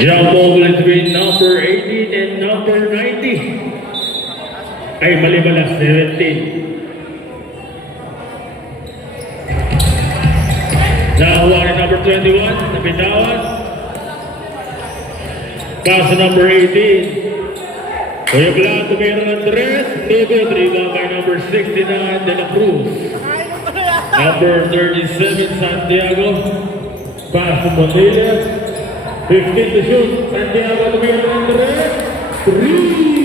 Jump ball between number 18 and number 90. Ay, mali pala, 17. Nakuha ni number 21, napitawan. Pass number 18. Kuya Blanc, tumira ng dress. Lugo, rebound by number 69, De La Cruz. Number 37, Santiago. Pass to Montilla. 15 to shoot. Santiago, tumira ng dress. 3.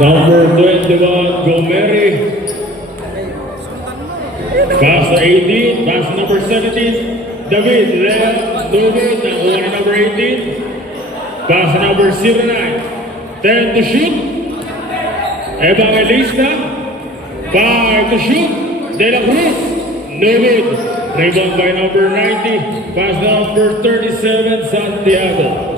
Number 21, Gomeri. Pass to 18, pass to number 17, David, left, David, nakuha na number 18. Pass to number 09, 10 to shoot. Evangelista, 5 to shoot. De La Cruz, no good. Rebound by number 90, pass to number 37, Santiago.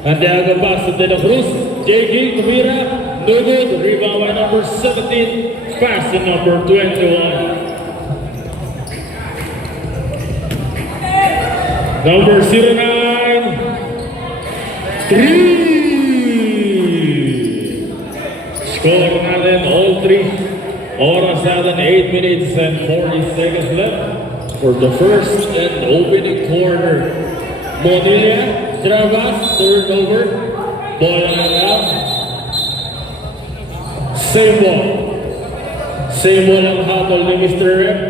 Santiago pass to De La Cruz, JG, tumira. No good. Rebound by number 17. Pass to number 21. Number 09. 3. Score natin all 3. Oras natin 8 minutes and 40 seconds left for the first and opening quarter. Bonilla, Travas, turnover. Bola na lang. Same ball ang hatol ni Mr. Rep.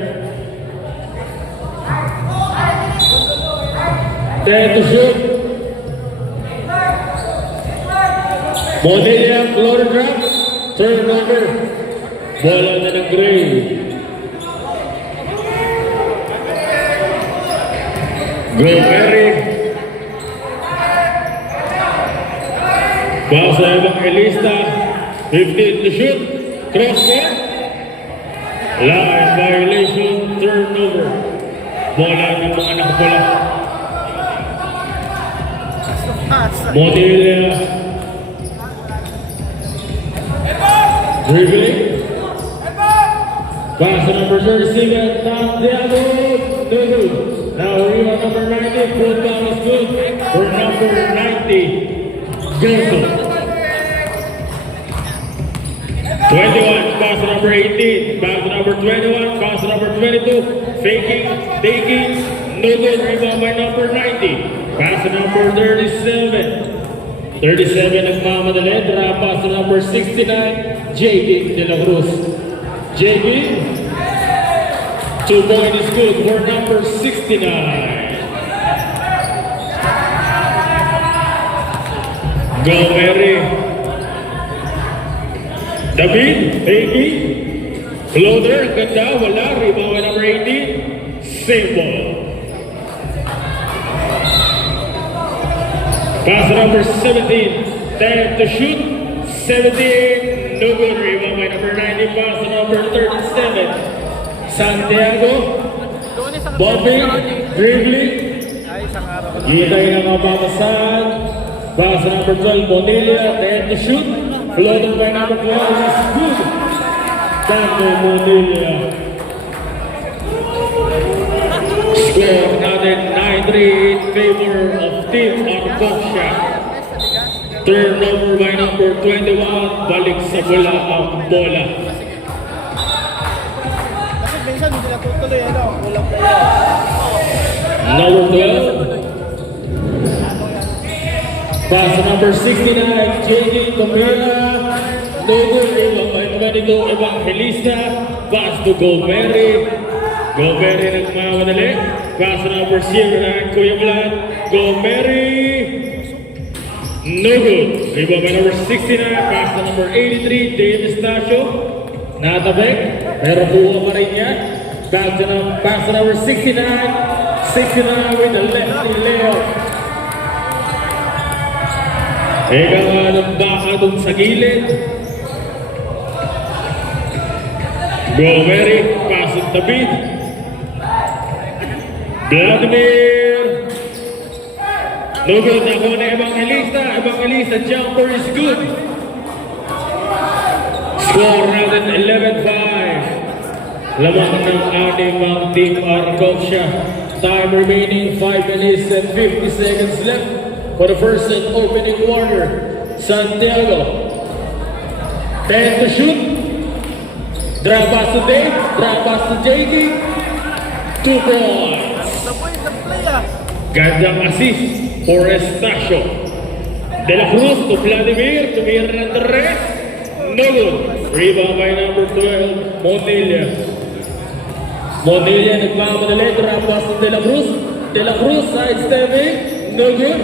10 to shoot. Bonilla, floater drop. Turnover. Bola na ng Gray. Gomeri. Basa Evangelista. 15 to shoot. Cross court. Line violation. Turnover. Bola ng mga nakapula. Montilla. Dribbling. Pass to number 37. Santiago. Now rebound number 90. Full down is good for number 90. Johnson. 21, pass to number 18, pass to number 21, pass to number 22, faking, taking, no good, rebound by number 90, pass to number 37, 37 nagmamadali, pass to number 69, JB De La Cruz, JB, 2 point is good for number 69. Gomeri. David, 80, floater, ganda, wala, rebound by number 18, same ball. Pass to number 17, 10 to shoot, 17, no good, rebound by number 90, pass to number 37, Santiago, bobbing, dribbling, hitay ng mapapasad, pass to number 12, Bonilla, 10 to shoot, floated by number 12 is good. Dante Bonilla. Score natin 9-3 in favor of Team Arcosia. Turnover by number 21. Balik sa bola ang bola. Number 12. Pass to number 69, JD Cabrera. No good, rebound by number 22, Evangelista. Pass to Gomeri. Gomeri nagmamadali. Pass to number 09, Kuya Blanc. Gomeri. No good. Rebound by number 69. Pass to number 83, David Estacio. Natabek. Pero buha pa rin niya. Pass to number 69. 69 with the lefty layup. Eka nga ng baka dun sa gilid. Gomeri, pass to David. Vladimir. No good, nakuha na Evangelista. Evangelista, jumper is good. Score natin 11-5. lamang ng animang Team Arcosia. Time remaining 5 minutes and 50 seconds left for the first and opening quarter. Santiago, 10 to shoot. Drop pass to Dave, drop pass to JD. 2 points. Gandang assist for Estacio. De La Cruz to Vladimir, tumira ng Torres. No good. Rebound by number 12, Monilla. Monilla nagmamadali, drop pass to De La Cruz. De La Cruz sidestepping, no good.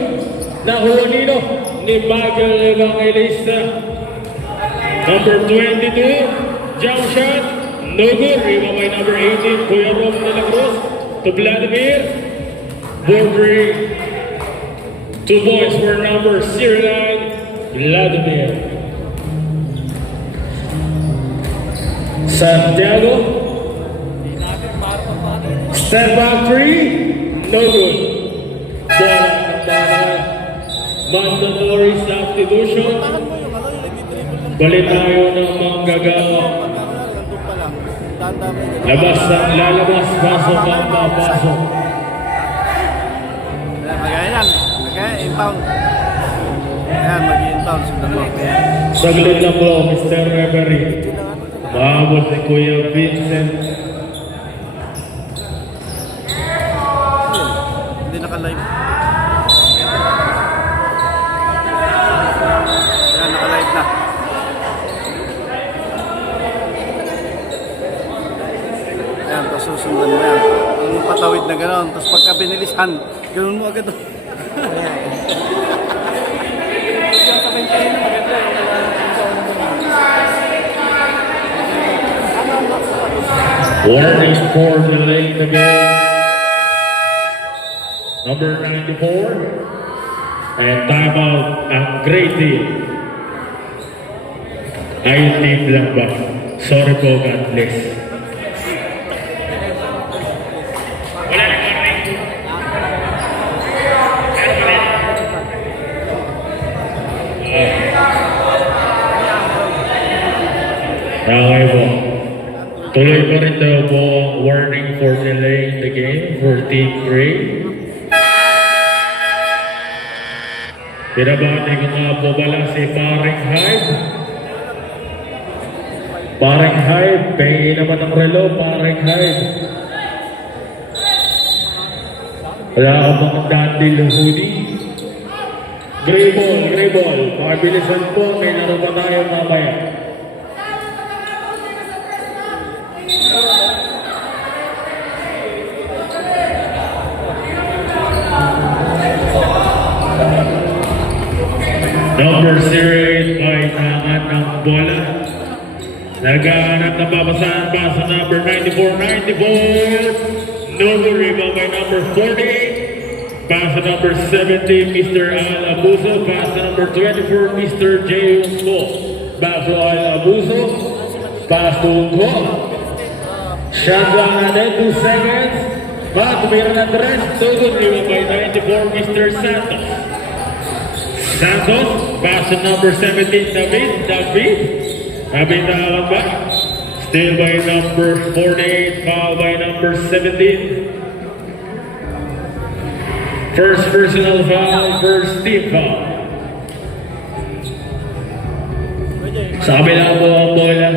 Nakuha nino ni Bagel Evangelista. Number 22, jump shot, no good. Rebound by number 18, Kuya Rom De La Cruz to Vladimir. Bordering. 2 points for number 09, Vladimir. Santiago. Step back 3, no good. Bola ng banan. Mandatory substitution. Balik tayo ng manggagawa. Labas ang lalabas, pasok ang papasok. Kaya inbound. Ayan, mag-inbound. Sundan mo. Saglit lang po, Mr. Referee. Maabot si Kuya Vincent. Hindi naka-live. Ayan, naka-live na. Ayan, tapos susundan mo yan. Ang patawid na gano'n. Tapos pagka binilisan, gano'n mo agad. Warning for delaying the game. Number 94. And timeout ang great team. Ay team lang ba? Sorry po, God bless. Wala na warning. Okay po. Tuloy pa rin daw po warning for delaying the game for Team Gray. Pinabati ko nga po pala si Paring Hyde. Paring Hyde, pahingin naman ang relo, Paring Hyde. Wala ka mga dandil hoodie. Gray ball. Mabilisan po, may laro pa tayo mamaya. Number 08 ay naangat ng bola. Naghahanap ng babasahan pa sa number 94. No rebound by number 48. Pass to number 17, Mr. Al Abuso. Pass to number 24, Mr. J. Ungo. Back to Al Abuso. Pass to Ungo. Shotgun natin, 2 seconds. Back, tumira ng 3. So good rebound by 94, Mr. Santos. Santos, pass to number 17, David tawag ba? Still by number 48, foul by number 17. First personal foul, first team foul. Sa kabila po ang bola.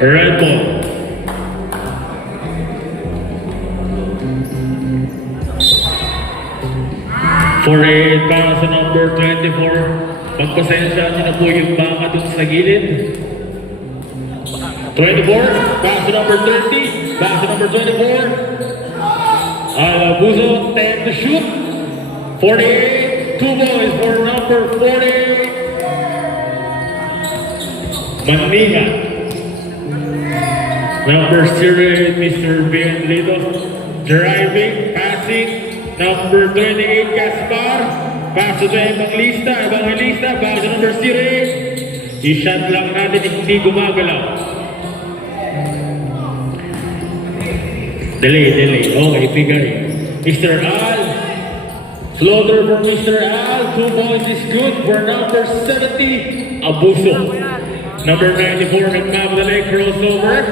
Red ball. For a pass number 24. Pagpasensya niyo na po yung baka dun sa gilid. 24. Pass number 30. Pass number 24. Al Abuso, 10 to shoot. 48. 2 boys for number 48. Manninga. Number 0, Mr. Bienvenido. Driving, passing. Number 28, Gaspar. Pass to Evangelista. Pass to number 0. I-shot lang natin, hindi gumagalaw. Delay. Okay, figure. Mr. Al. Floater for Mr. Al. 2 points is good for number 70, Abuso. Number 94, nagmamadali, crossover.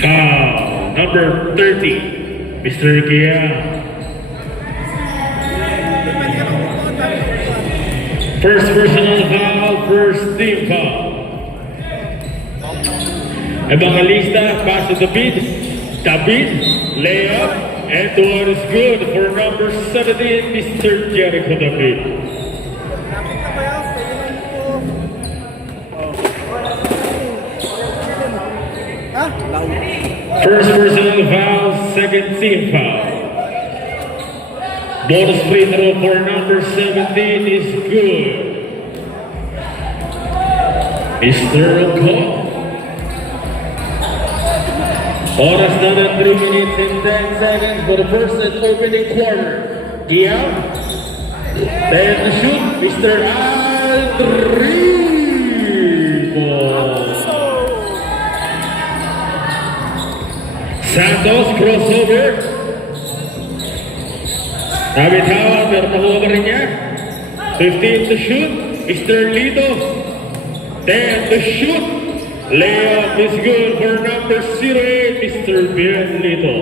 Foul. Number 30, Mr. Gia. First personal foul, first team foul. Evangelista, pass to David. David, layup, and one is good for number 17, Mr. Jericho David. First personal foul, second team foul. Bonus free throw for number 17 is good. Mr. O'Connor. Oras na ng 3 minutes and 10 seconds for the first and opening quarter. Gia. Then to shoot, Mr. Aldribo. Santos, crossover. Nabitawan, pero nakuha pa rin niya. 15 to shoot, Mr. Lito. 10 to shoot. Layup is good for number 08, Mr. Bien Lito.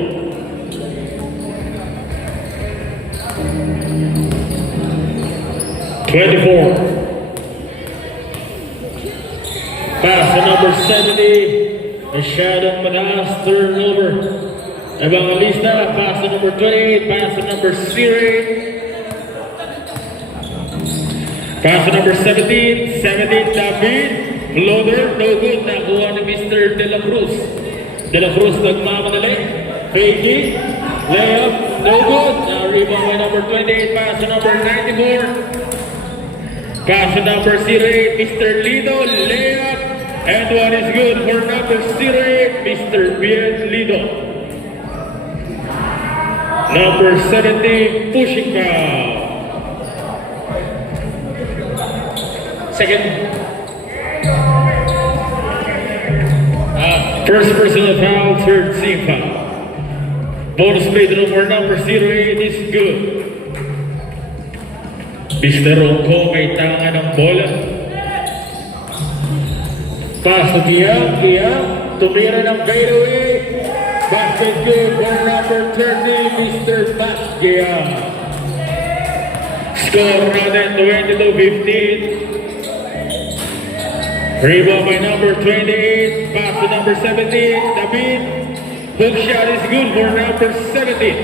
Pass to number 70, Masyadong mataas, turnover. Evangelista, pass to number 28, pass to number 08. Pass to number 17, 17 David. Floater, no good. Nakuha ni Mr. De La Cruz. De La Cruz nagmamadali. Faking. Layup, no good. Now rebound by number 28. Pass to number 94. Pass to number 08, Mr. Lido. Layup. And one is good for number 08, Mr. Bien Lido. Number 70, pushing foul. Second. First personal foul, third team foul. Bonus free throw for number 08 is good. Mr. Ronco may tanga ng bola. Pass to Gia, tumira ng fadeaway. Basket good for number 30, Mr. Pat Gia. Score natin 22-15. Rebound by number 28, pass to number 17, David. Hook shot is good for number 17.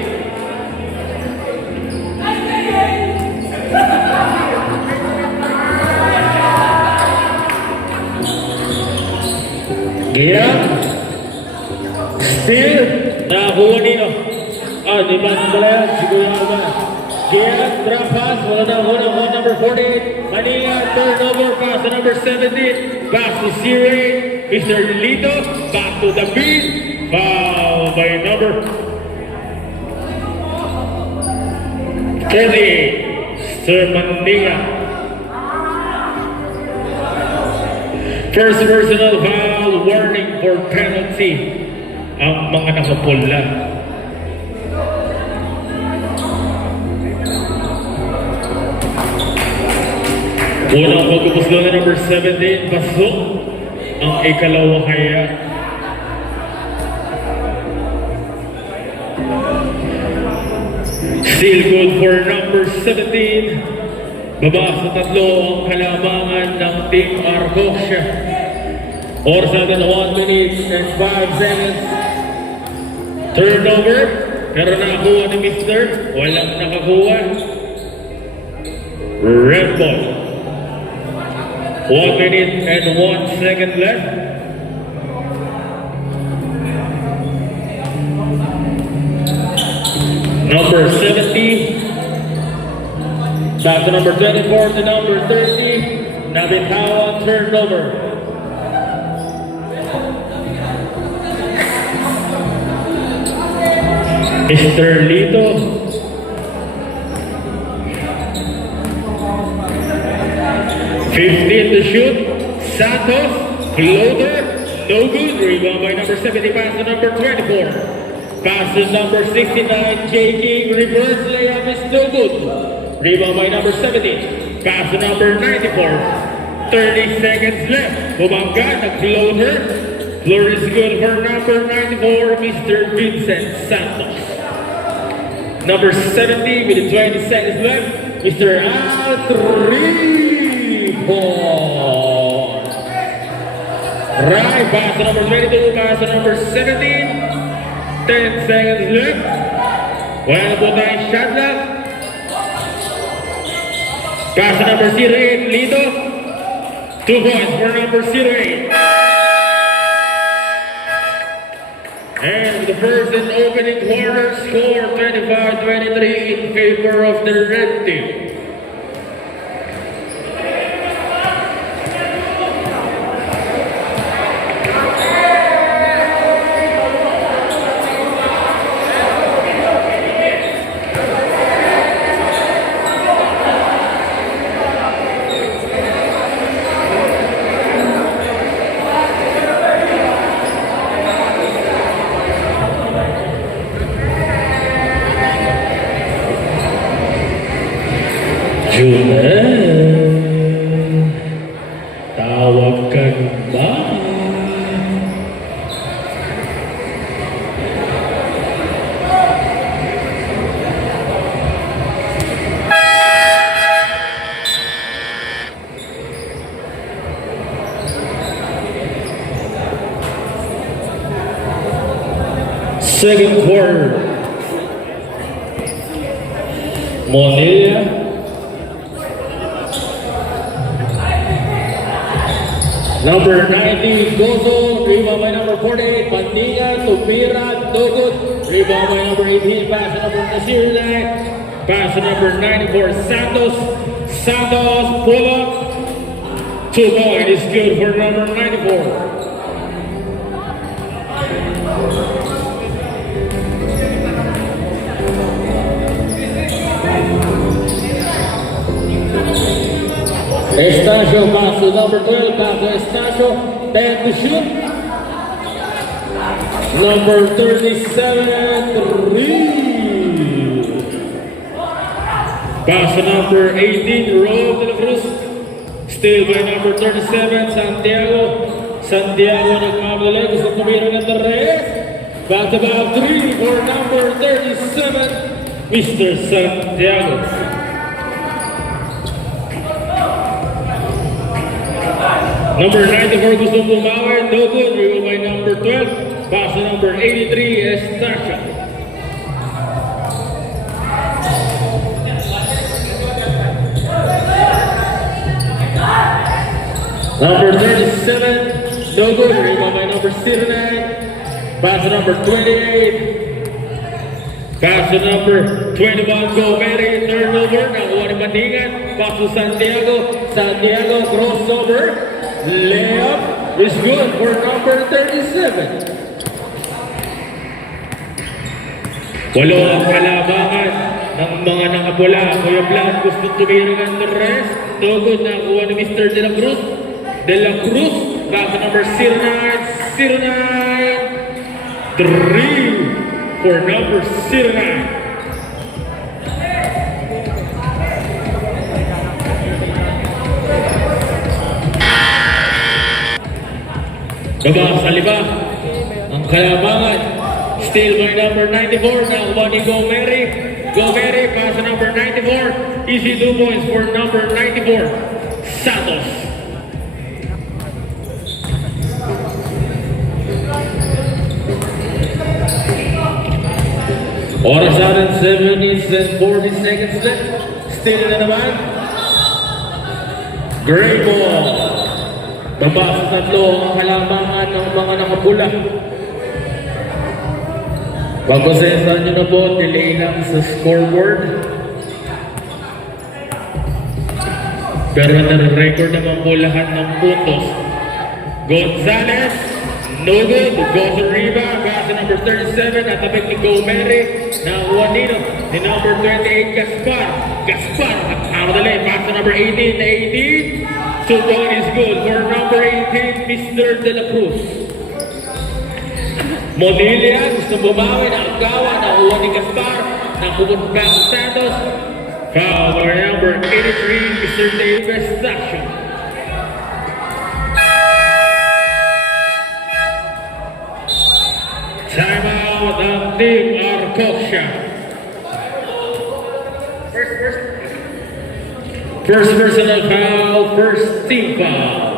Gia. Still, nakakuha nino. Di ba pala? Siguro ba? Gia, drop pass, wala na number 48. Manila, turnover, pass to number 17. Pass to Siri, Mr. Lito, back to the beat, foul by number 30, Sermandia. First personal foul, warning for penalty ang mga nakapula. Unang pagpupuslo na number 17, pasok ang ikalawang kaya. Still good for number 17. Baba sa tatlo ang kalamangan ng Team Arcosia. Oras natin 1 minute and 5 seconds. Turnover, pero nakakuha ni Mr. Walang nakakuha. Red ball. 1 minute and 1 second left. Number 70. Back to number 24 to number 30. Nabitawan turnover. Mr. Lito. To shoot, Santos, floater, no good. Rebound by number 70, pass to number 24. Pass to number 69, J. King, reverse layup is no good. Rebound by number 70, pass to number 94. 30 seconds left. Bumangga, nag-floater. Floor is good for number 94, Mr. Vincent Santos. Number 70 with 20 seconds left, Mr. Altripon. Right, pass to number 22, pass to number 17. 10 seconds left. Wala na po tayong shot left. Pass to number 08, Lito. 2 points for number 08. And the first and opening quarter score 25-23 in favor of the red team. Junel, tawag ka ba? Second quarter. Monelia. Number 90, Gozo, rebound by number 48, Pandilla, Tupira, Dogut, rebound by number 18, pass to number Nasir Lai, pass to number 94, Santos, pull up, 2 point is good for number 94. Estacio pass to number 12, back to Estacio, 10 to shoot. Number 37, 3. Pass to number 18, Rob de la Cruz. Still by number 37, Santiago. Santiago nagmamalay, gusto tumira ng Torres. Back to back 3 for number 37, Mr. Santiago. Number 94, gusto bumawi, no good, rebound by number 12, pass to number 83, Estacio. Number 37, no good, rebound by number 09, pass to number 28, pass to number 21, Gomeri, turnover, nakuha ni Mandingan, pass to Santiago, crossover, layup is good for number 37. Walo ang kalabangan ng mga nakapula. Kuya Blas gusto tumira ng Torres. Tugod na kuha ni Mr. De La Cruz. Back to number 09. 3 for number 09. Baba sa liba, ang kalabangan, still by number 94, nakuha ni Gomeri, pass to number 94, easy 2 points for number 94, Santos. Oras natin, 7 minutes and 40 seconds left, still na naman, great ball. Baba sa tatlo ang kalabangan ng mga nakapula. Pag-prosesan nyo na po, delay lang sa scoreboard. Pero na-record naman po lahat ng puntos. Gonzalez, no good. Goes to rebound, pass to number 37, at tabig ni Gomeri. Nakuha nino ni number 28, Gaspar, out of the lane, pass to number 18, 2 point is good for number 18, Mr. De La Cruz. Modilia, gusto bumawi na agawa, nakuha ni Gaspar, nakuha back to Santos. Foul for number 83, Mr. Davis Station. Timeout ng Team Arcosia. First personal foul, first team foul.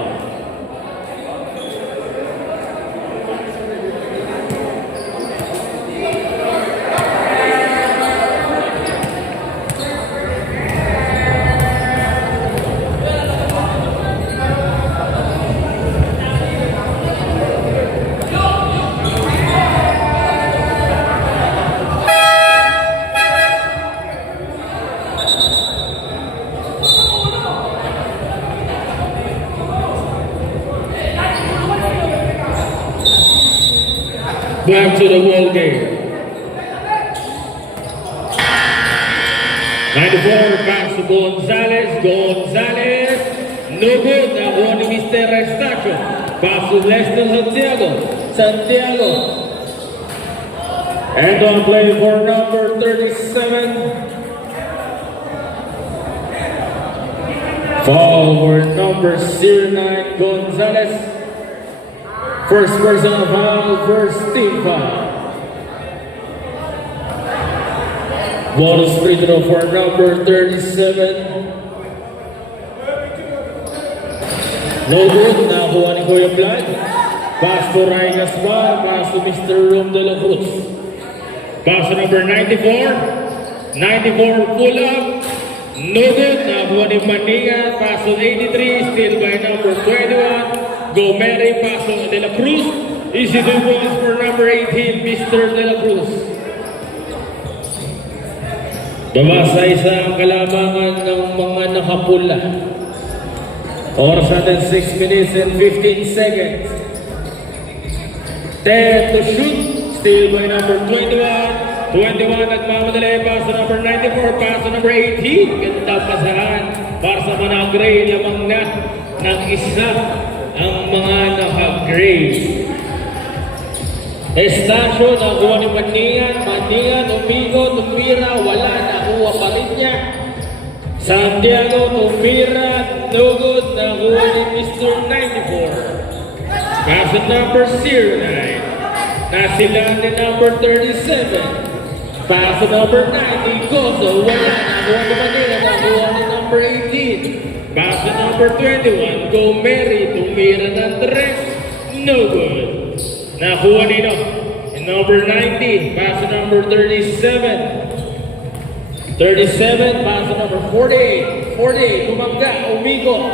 Back to the ball game. 94, pass to Gonzalez. Gonzalez, no good. Nakuha ni Mr. Estacio. Pass to Lester Santiago. Santiago. And on play for number 37. Foul for number 09, Gonzalez. First personal foul, first team foul. Bonus free throw for number 37. No good, nakuha ni Kuya Vlad. Pass to Ray Gaspar, pass to Mr. Rom de la Cruz. Pass to number 94. 94 pull up. No good, nakuha ni Maninga. Pass to 83, still by number 21. Gomeri, pass to De La Cruz. Easy 2 points for number 18, Mr. De La Cruz. Dumasa isang kalamangan ng mga nakapula. Oras natin 6 minutes and 15 seconds. 10 to shoot. Still by number 21. 21 nagmamadali. Pass to number 94. Pass to number 18. Ganda pasahan. Para sa mga gray lamang na ng isa ang mga naka-gray. Estacio, nakuha ni Manian. Manian, umigo, tumira, wala, nakuha pa rin niya. Santiago, tumira, no good, nakuha ni Mr. 94. Pass to number 09. Nasila ni number 37. Pass to number 90, Gozo, wala, nakuha ni Manila, nakuha ni number 18. Pass to number 21, Gomeri, tumira ng 3, no good. Nakuha nino. And number 90, pass to number 37. 37, pass to number 48. 48, kumangga, umigo.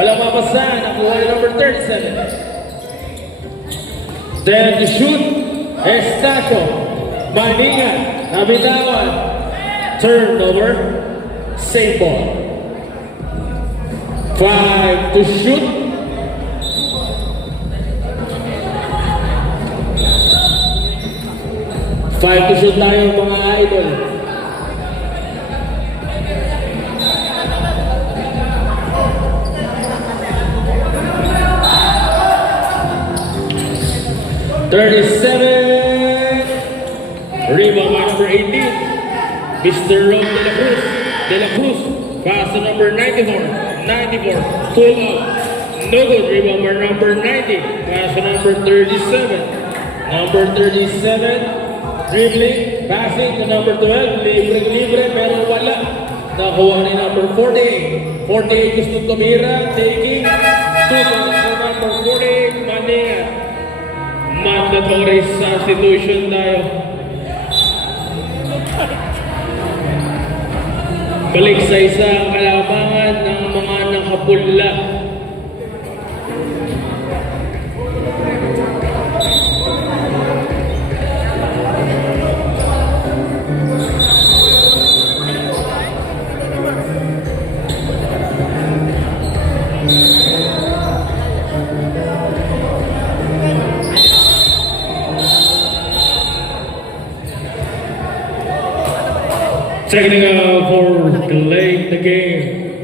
Walang mapasa, nakuha ni number 37. Then to shoot, Estacio, Maninga, nabitawan. Turnover, same ball. 5 to shoot. 5 to shoot tayo mga idol. Rebound by number 18, Mr. Ron de la Cruz. De la Cruz, pass to number 94. 94, pull up, no good. Rebound by number 90, pass to number 37. Number 37, dribbling, passing to number 12, libre pero wala. Nakuha ni number 48. 48 gusto tumira, taking. 2 for number 48, Manea. Mandatory substitution tayo. Balik sa isang kalamangan ng mga nakapula. Technical for delaying the game.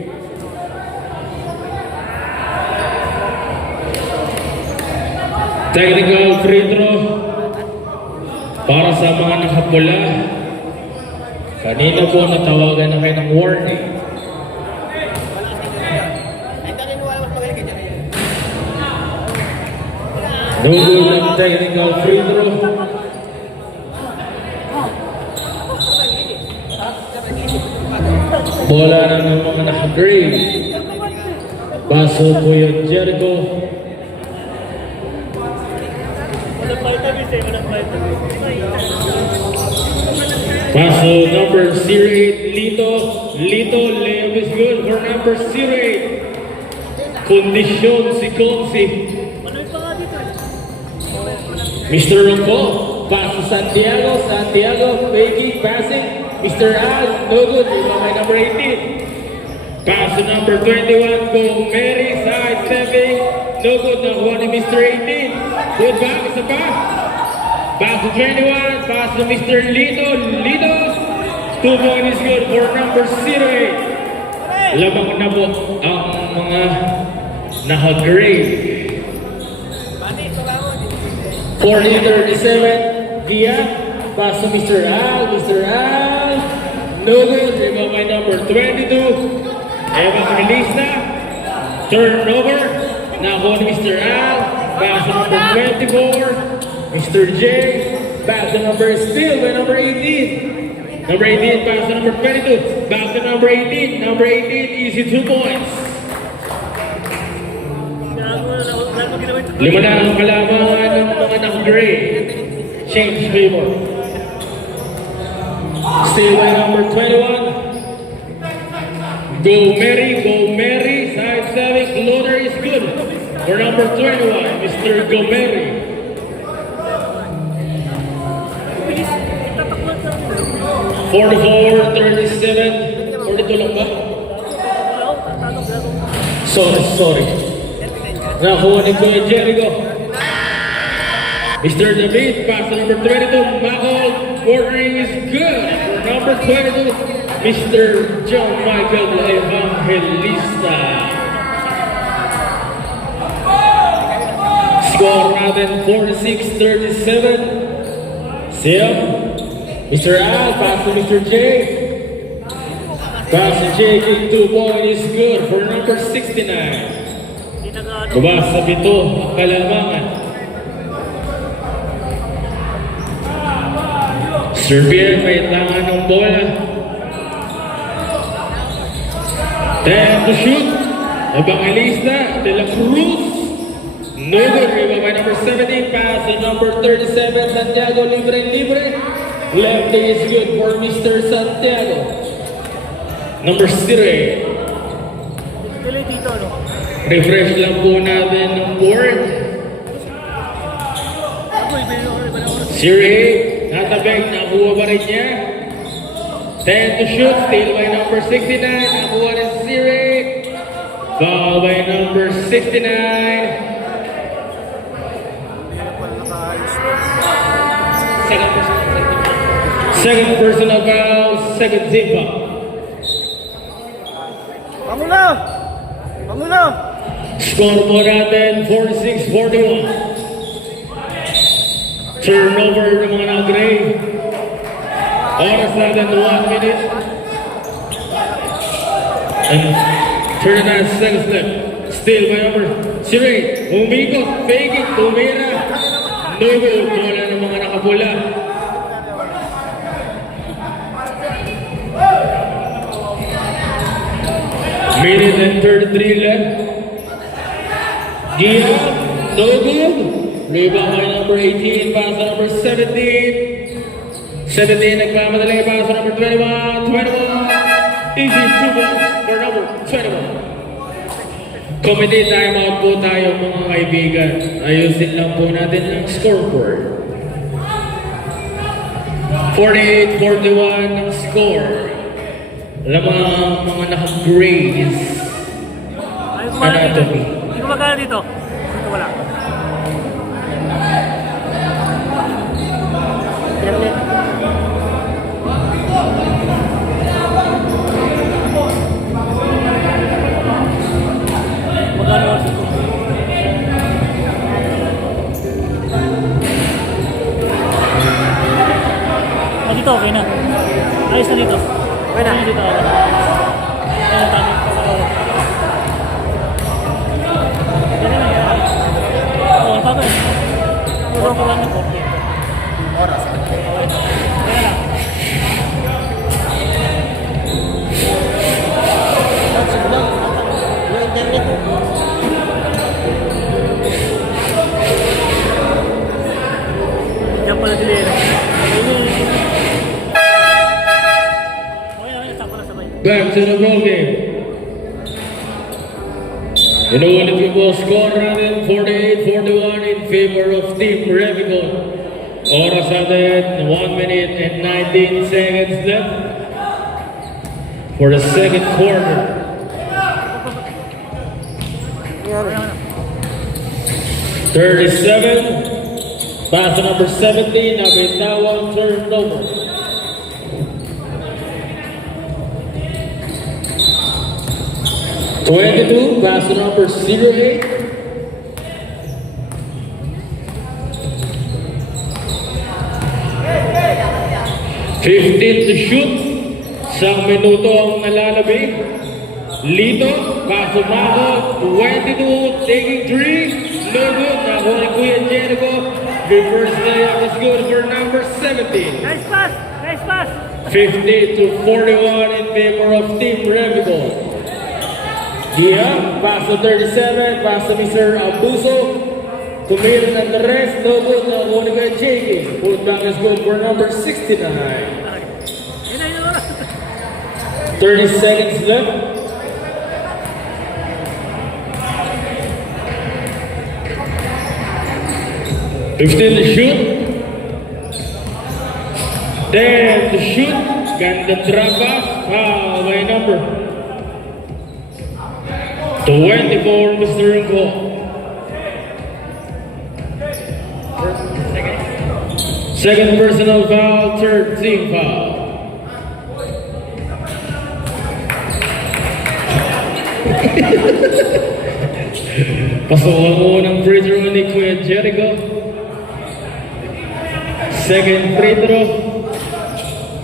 Technical free throw para sa mga nakapula. Kanina po natawagan na kayo ng warning. No good ang technical free throw. Bola na ng mga naka-gray. Baso po yung Jericho. Paso number 08, Lito. Lito, layup is good for number 08. Kondisyon si Consi. Mr. Ronco, pass to Santiago. Santiago, faking, passing. Mr. Al, no good. By number 18. Pass to number 21, Go Mary, side stepping. No good, nakuha ni Mr. 18. Good back, isa pa. Pass to 21, pass to Mr. Lito. Lito, 2 point is good for number 08. Lamang na po ang mga naka-grade. 40-37, Dia, pass to Mr. Al. Mr. Al, no good. Rebound by number 22. Evan release na. Turnover. Nakuha ni Mr. Al. Pass to number 24. Mr. J. Pass to number still by number 18. Number 18, pass to number 22. Pass to number 18. Number 18, easy 2 points. Lima na ang kalamangan ng mga naka-gray. Change favor. Still by number 21. Go Mary, side stepping, floater is good. For number 21, Mr. Gomeri. 44-37, 42 lang ba? Sorry. Nakuha ni Kuya Jericho. Mr. David, pass to number 22, Mahol, bordering is good. For number 22, Mr. John Michael Evangelista. Score natin 46-37. Siya, Mr. Al, pass to Mr. J. Pass to J, 2 point is good for number 69. Kubas sa pito, ang kalamangan. Serbian may tangan ng bola. 10 to shoot. Evangelista de la Cruz. No good. Rebound by number 17. Pass to number 37. Santiago libre. Lefty is good for Mr. Santiago. Number 3. Refresh lang po natin ng board. Siri, natabeg, nakuha ba rin niya? 10 to shoot, steal by number 69, nakuha rin Siri. Foul by number 69. Second personal foul, second team foul. Pangulo! Score po natin 46-41. Turnover ng mga nag-gray. Oras natin 1 minute. And turn na second step. Still by number 0-8. Umikot, faking, tumira. No good. Bola ng mga nakapula. Minute and 33 left. Gia, no good. Rebound by number 18, pass to number 17. 17, nagmamadali, pass to number 21. 21, easy 2 balls for number 21. Committee timeout po tayo mga kaibigan. Ayusin lang po natin ang scoreboard. 48-41 ang score. Alam mga naka-grades. Anatomy. Hindi ko magkano dito. Dito wala. Magkano dito? Dito okay na. Ayos na dito. Okay na. Dito okay na. Ayan, tama. Oo, bago yun. Puro ko lang ng 40. Oras. Kaya lang. pala nila yun. Okay, sakto na sabay. Back to the ball game. Inuulit yung ball score natin 48-41 in favor of Team Revicon. Oras natin 1 minute and 19 seconds left for the second quarter. 37, pass to number 17, Nabintawan, turnover. Pass to number 08. To shoot. Isang minuto ang nalalabing. Lito, pasumako, 22, taking 3. No good. Nakuha ni Kuya Jericho. Reverse layup is good for number 17. Nice pass! Nice pass! 50-41 in favor of Team Revicon. Yeah, pass to 37, pass to Mr. Abuso. Tumira and the rest, no good. Nakuha ni Kuya JK. Put back is good for number 69. 30 seconds left. Fifteen to shoot. 10 to shoot. Ganda drop pass. Foul by number 24, Mr. Ringo. Second personal foul, third team foul. Pasok ang unang free throw ni Kuya Jericho. Second free throw.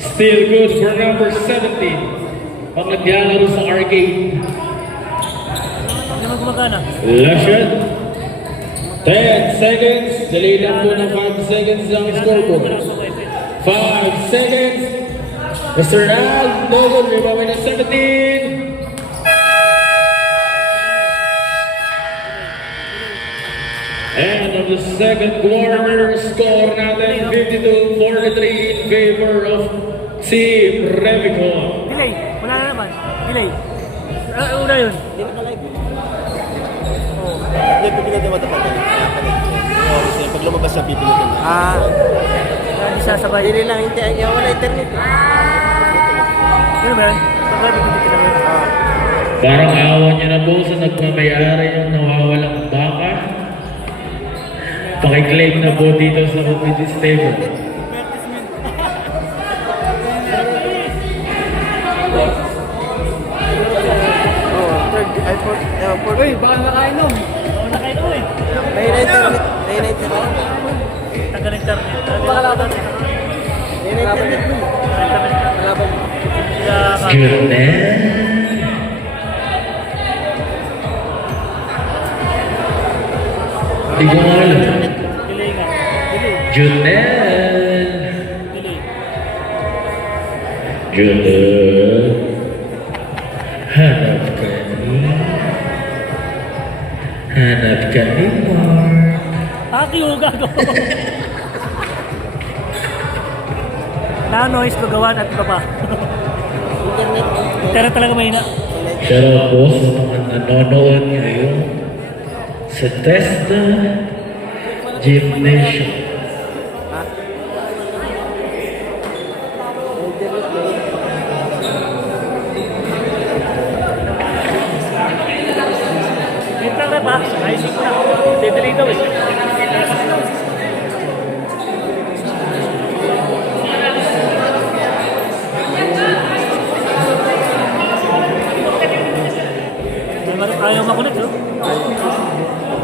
Still good for number 17. Pag naglalaro sa arcade. Hindi mo gumagana. Left shot. 10 seconds. Delay lang po ng 5 seconds ang scoreboard. 5 seconds. Mr. Al, no good. Rebound na 17. End of the second quarter, score natin 52-43 in favor of Team Revicon. Delay. Wala na naman. Delay. Una yun. Hindi na ka-live. Oo. Hindi, pipilitin mo ito pag pag lumabas siya, pipilitin niya. Hindi sasabay. Hindi lang, hindi. Wala internet. Ano ba yan? Pagka bigyan naman. Parang awan niya na po sa nagmamayari yung nawawalang baka. Pakiklaim na po dito sa committee table. Uy, baka nakainom. Nakainom eh. May na internet. May na internet. Tagal internet. Baka laban. May na internet. Laban. Goodness. Hindi ko alam. Delay nga. Delay. Junel. Delay. Junel. Hanap ka ni. Hanap ka ni Mark. Pakiuga ko. Na-noise ko gawan at baba. Internet. Pero talaga mahina. Pero po sa mga nanonood ngayon sa Testa Gymnasium. Wait lang na ba? Ayusin ko na. Delay daw eh. Ayaw makulit, no?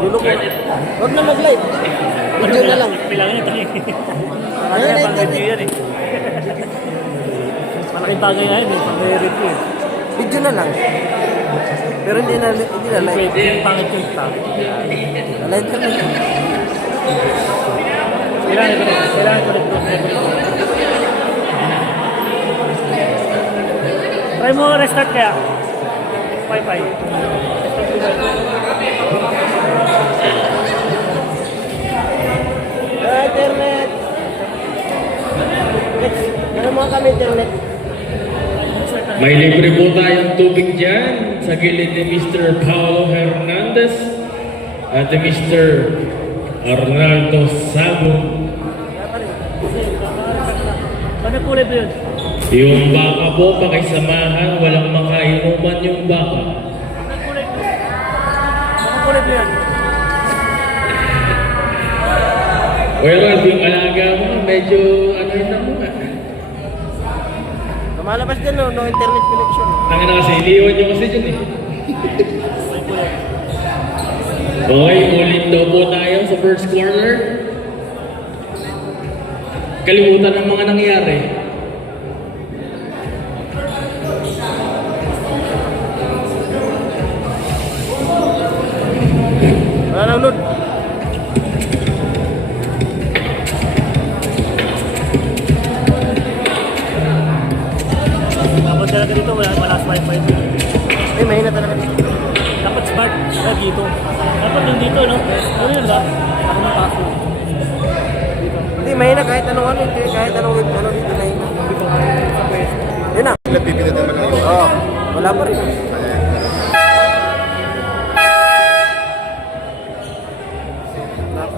Dulo ko. Huwag na mag-live. Video na lang. Kailangan niya tayo. Ayun na Pang-review internet. yan eh. Malaking bagay nga yun eh. Pang-review eh. Video na lang. Pero hindi na live. Pwede yung pangit yung tao. Wala internet. Kailangan ko rin. Kailangan ko rin. Try mo restart kaya. Wi-Fi. Internet. May libre po tayong tubig dyan sa gilid ni Mr. Paulo Hernandez at ni Mr. Arnaldo Sago. Ano kulay ba yun? Yung baka po, pakisamahan, walang makainuman yung baka. Ano kulay ba? Ano kulay ba yan? Well, Ralph, yung alaga mo, medyo ano na mo nga. Lumalabas din no internet connection. Tangin na kasi, iniwan nyo kasi dyan eh. Okay, ulit daw po tayo sa first quarter. Kalimutan ng mga nangyari. Wala nang load. Dapat talaga dito, wala sa wifi. Eh, mahina talaga dito. Dapat smart, dito. Dapat yung dito, no? Ano yun ba? Ako ng kaso. Hindi, mahina kahit anong ano, kahit anong ano dito na yun. Yan na. Nagpipilitan ba kayo? Oo. Wala pa rin.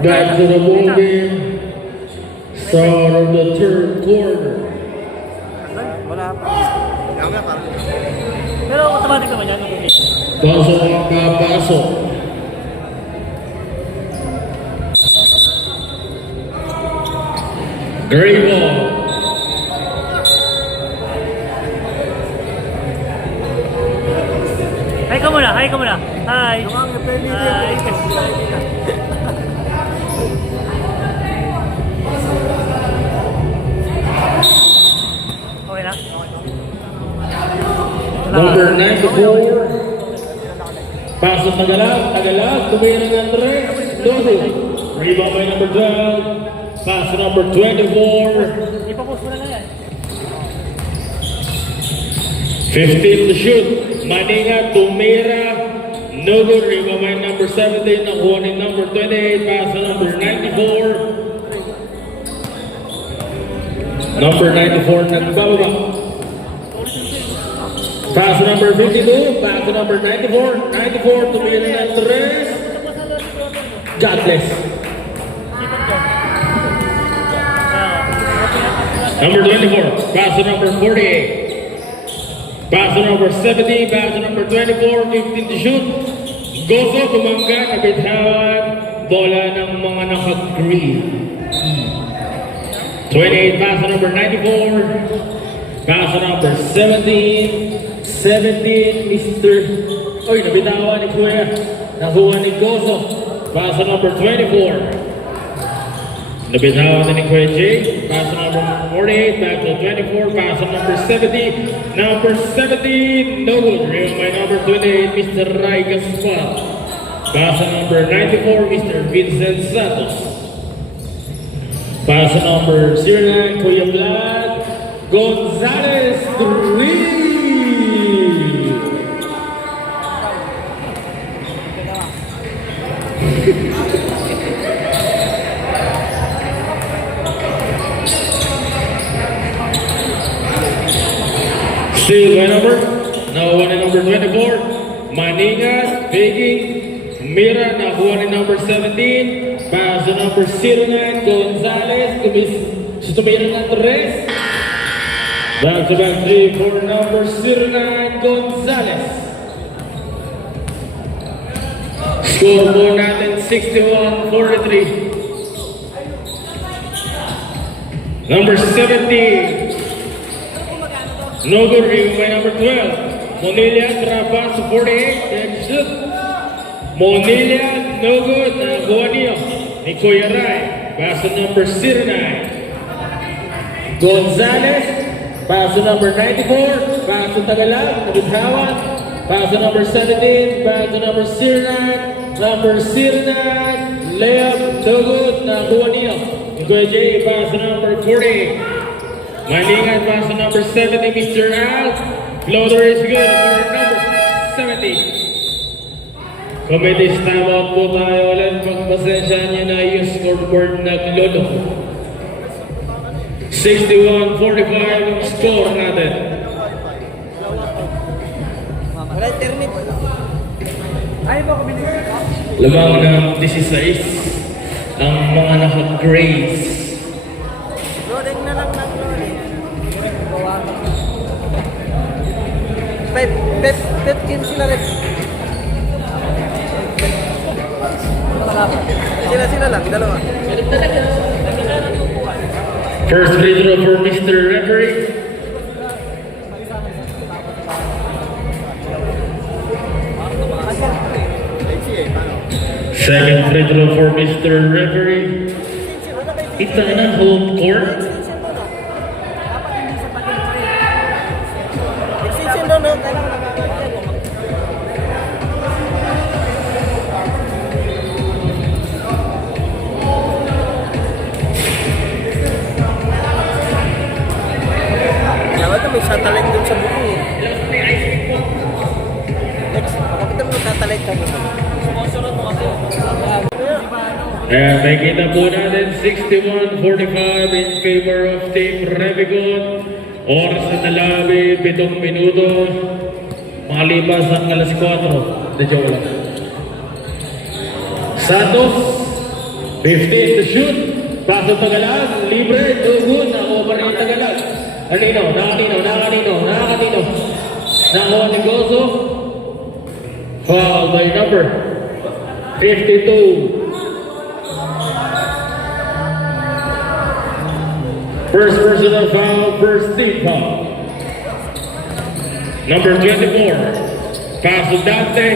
Back to the movie. Start of the third quarter. Wala pa. Pero automatic naman yan. Pasok ang kapasok. Gray ball. Hi ka muna, hi ka muna. Hi. Hi. Okay na? Number 94. Pasok Tagalog. Tumira ng Andres. Dodo. Rebound by number 12. Pass to number 24. Ipapost mo na lang yan. 15 to shoot. Maninga, tumira. No good. Rebound by number 17. Nakuha ni number 28. Pass to number 94. Number 94 nagbababa. Pass to number 52. Pass to number 94. 94 tumira ng Andres. God bless. Sipat ko. Number 24, pass to number 48. Pass to number 70, pass to number 24, 15 to shoot. Gozo, tumangga, nabitawan, bola ng mga naka-green. 28, pass to number 94. Pass to number 17. 17, Mr. Oy, nabitawan ni Kuya. Nakuha ni Gozo. Pass to number 24. Nabitawan ni Kuya Jay. Pass to number 48, back to 24, pass to number 70. Number 17, no good. Rebound by number 28, Mr. Ray Gaspar. Pass to number 94, Mr. Vincent Santos. Pass to number 09, Kuya Vlad Gonzalez 3. Still by number, now one in number 24, Maninga, Biggie, Mira, nakuha ni number 17, pass to number 09, Gonzalez, tumira ng Andres, back to back 3 for number 09, Gonzalez. Score po natin 61-43. Number 17. No good, rebound by number 12. Monilla, trapas to 48, then shoot. Monilla, no good, nakuha niyo ni Kuya Ray. Pass to number 09. Gonzalez, pass to number 94, pass to Tagalog, nabitawan. Pass to number 17, pass to number 09. Number 09, layup, no good, nakuha niyo ni Kuya Jay. Pass to number 48. Maningan, pass to number 70, Mr. Al. Floater is good for number 70. Committee time out po tayo ulit. Pagpasensya niyo na yung scoreboard naglolo. 61-45 ang score natin. Wala internet. Ay mo kami. Lamang ng 16 ang mga naka-grace. Loading na lang ng loading. 15 sila rin. Sila lang, dalawa. First free throw for Mr. Referee. Second free throw for Mr. Referee. Ito na home court. Extension doon, no? Dapat na may satellite dun sa buko eh. Next, kapit mo satellite ka dun. Ayan, nakikita po natin 61-45 in favor of Team Revigon. Oras na nalabi, 7 minuto. Makalipas ang alas 4. Medyo wala. Santos, 15 to shoot. Pasok Tagalag, libre, tugon, na-over ng Tagalag. Nakanino. Nakuha ni Gozo. Foul by number 52. First personal foul, first team foul. Number 24. Pass to Dante,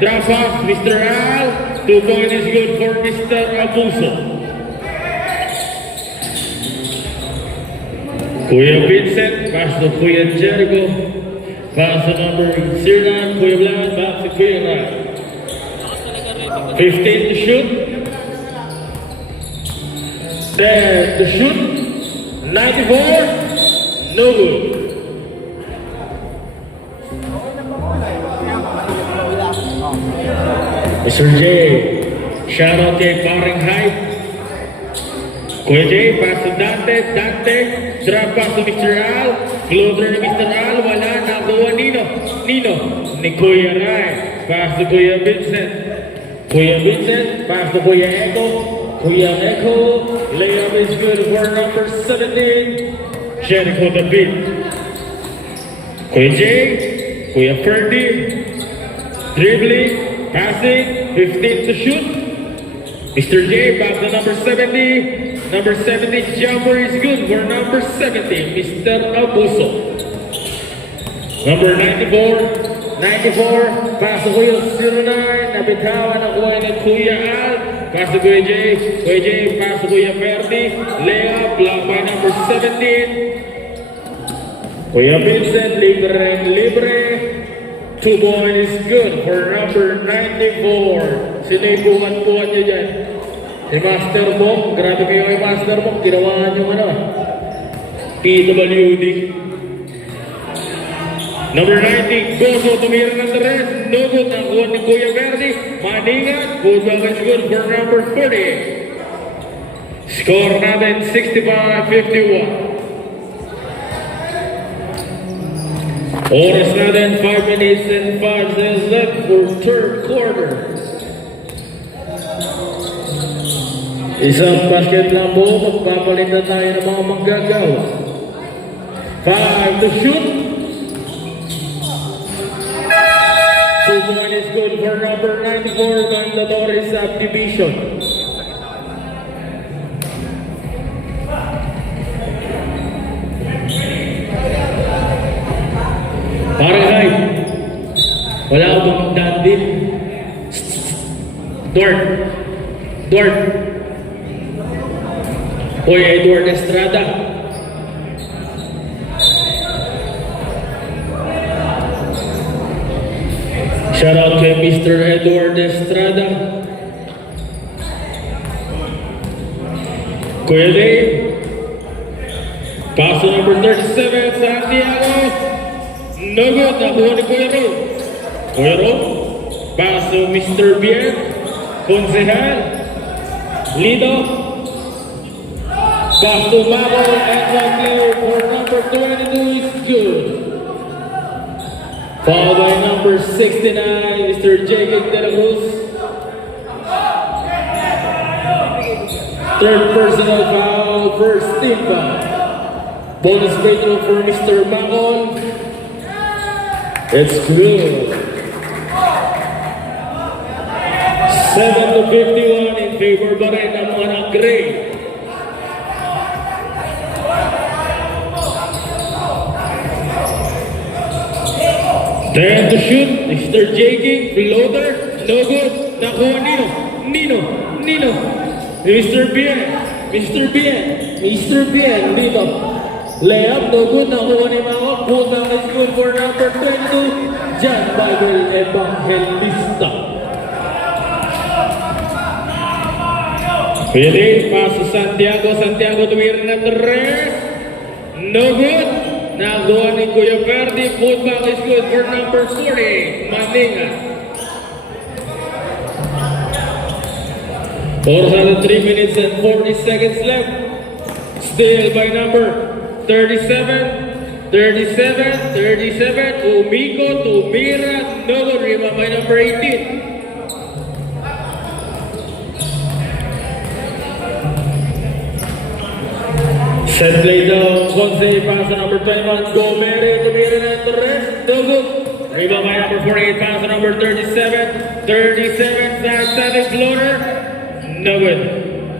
drop off, Mr. Al. 2 point is good for Mr. Abuso. Kuya Vincent, pass to Kuya Jericho. Pass to number 09, Kuya Blan, back to Kuya Ryan. 15 to shoot. 10 to shoot. 94. No good. Mr. J, shout out kay Paring Hype. Kuya J, pass to Dante, drop pass to Mr. Al, floater ni Mr. Al, wala, nakuha Nino, ni Kuya Rai, pass to Kuya Vincent, pass to Kuya Echo, layup is good for number 17, Jericho the beat. Kuya J, Kuya Ferdy, dribbling, passing, 15 to shoot. Mr. J, back to number 70. Number 70 jumper is good for number 70, Mr. Abuso. Number 94, pass to Kuya 09, nabitawan ang kuha ni Kuya Al. Pass to Kuya J, pass to Kuya Ferdi, layup, block by number 17. Kuya Vincent, libre. 2 point is good for number 94. Sinibukan-bukan niyo dyan. Si Master Bong, grabe kayo kay Master Bong, ginawa niyo PWD. Number 90, Gozo, tumira ng tres, no good, nakuha ni Kuya Verdi, Maningat, good back is good for number 40. Score natin 65-51. Oras natin 5 minutes and 5 seconds left for third quarter. Isang basket lang po, magpapalit na tayo ng mga manggagawa. 5 to shoot. 2 point is good for number 94, Mandatory Subdivision. Parang wala akong magdandin. Dort. Hoy, Edward Estrada. Shout out kay Mr. Edward Estrada. Kuya Dave. Paso number 37, Santiago. No good, nakuha ni Kuya Ro. Paso Mr. Bien. Konsehal. Lido. Back to Mamo and one clear for number 22 is good. Fouled by number 69, Mr. Jacob De La Cruz. Third personal foul, first team foul. Bonus free throw for Mr. Macon. It's good. 7-51 in favor pa rin ng mga Gray. Then to shoot, Mr. J.K. floater, no good. Nakuha Nino. Mr. Bien, dito. Layup, no good. Nakuha ni Mako. Punta is good for number 22, John Michael Evangelista. Pwede, paso Santiago tumira ng 3. No good. Nakuha ni Kuya Verdi. Putback is good for number 40, Maninga. 3 minutes and 40 seconds left. Still by number 37. Umiko, tumira, no good. Rebound by number 18. Set play down, Jose, pass to number 21, Gomere, tumira ng 3, no good. Rebound by number 48, pass to number 37, Sanchez floater, no good.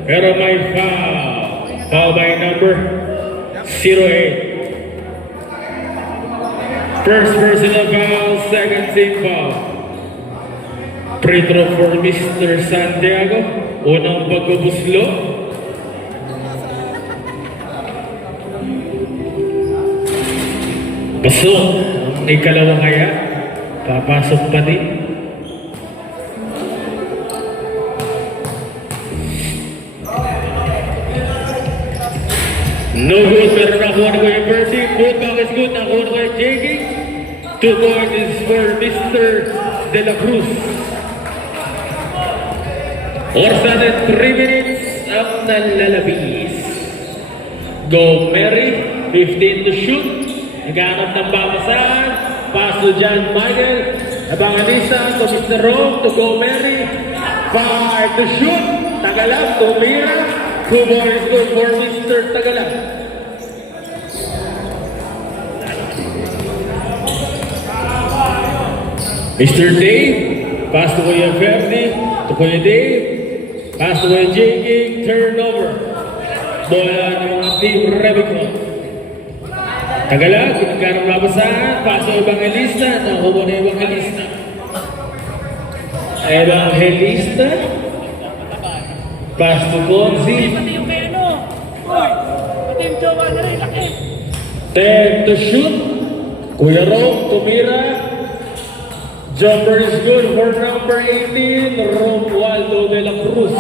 Pero may foul. Foul by number 08. First personal foul, second team foul. Free throw for Mr. Santiago, unang pagpupuslo. Pasok, ang ikalawa kaya, papasok pa din. No good, pero nakuha na ko yung Percy. Putback is good, nakuha na ko yung JK. 2 points is for Mr. De La Cruz. Orsa na 3 minutes up na lalabis. Go Mary, 15 to shoot. Naghanap ng babasahan. Pass to John Michael. Abanganisa to Mr. Rome to Go Mary. 5 to shoot. Tagalab, tumira. 2 more is good for Mr. Tagalab. Mr. Dave. Pass to Kuya Verdi. To Kuya Dave. Pass to Kuya J.K. Turnover. Bola ng mga team Revicon. Tagalog, pinagkarang labasahan, paso Evangelista, nakuha na Evangelista. Pass to Gonzi. Pati yung kay ano. Pati yung jowa na rin, laki. 10 to shoot. Kuya Rome, tumira. Jumper is good for number 18, Romualdo De La Cruz.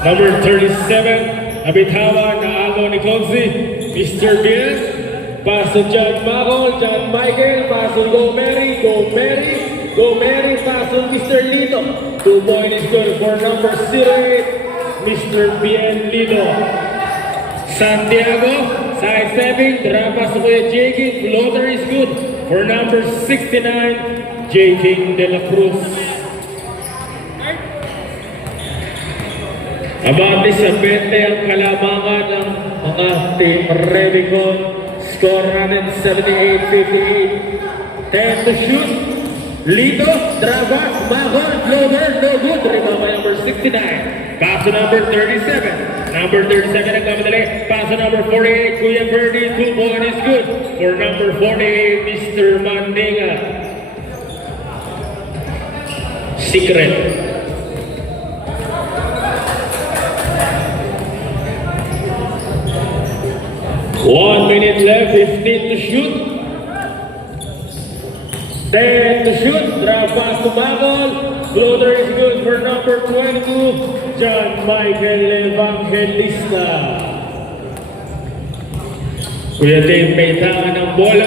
Number 37, Abitawa na agaw ni Conzi, Mr. Bien. Pass to John Macon, John Michael, pass to Go Mary, pass to Mr. Lito. 2 point is good for number 08, Mr. Bien Lito. Santiago, side stepping, drop pass to Kuya J.K. Floater is good for number 69, J.K. De La Cruz. Abante sa 20 ang kalamangan ng mga team Revicon. Score natin 78-58. 10 to shoot. Lito, Draba, Mahon, Floater, no good. Rebound by number 69. Pass to number 37. Number 37 ang kamadali. Pass to number 48, Kuya Verdi. 2 point is good for number 48, Mr. Mandinga. Secret. 1 minute left, 15 to shoot. 10 to shoot, drop pass to Bagol. Floater is good for number 22, John Michael Evangelista. Kuya Dave may tangan ng bola.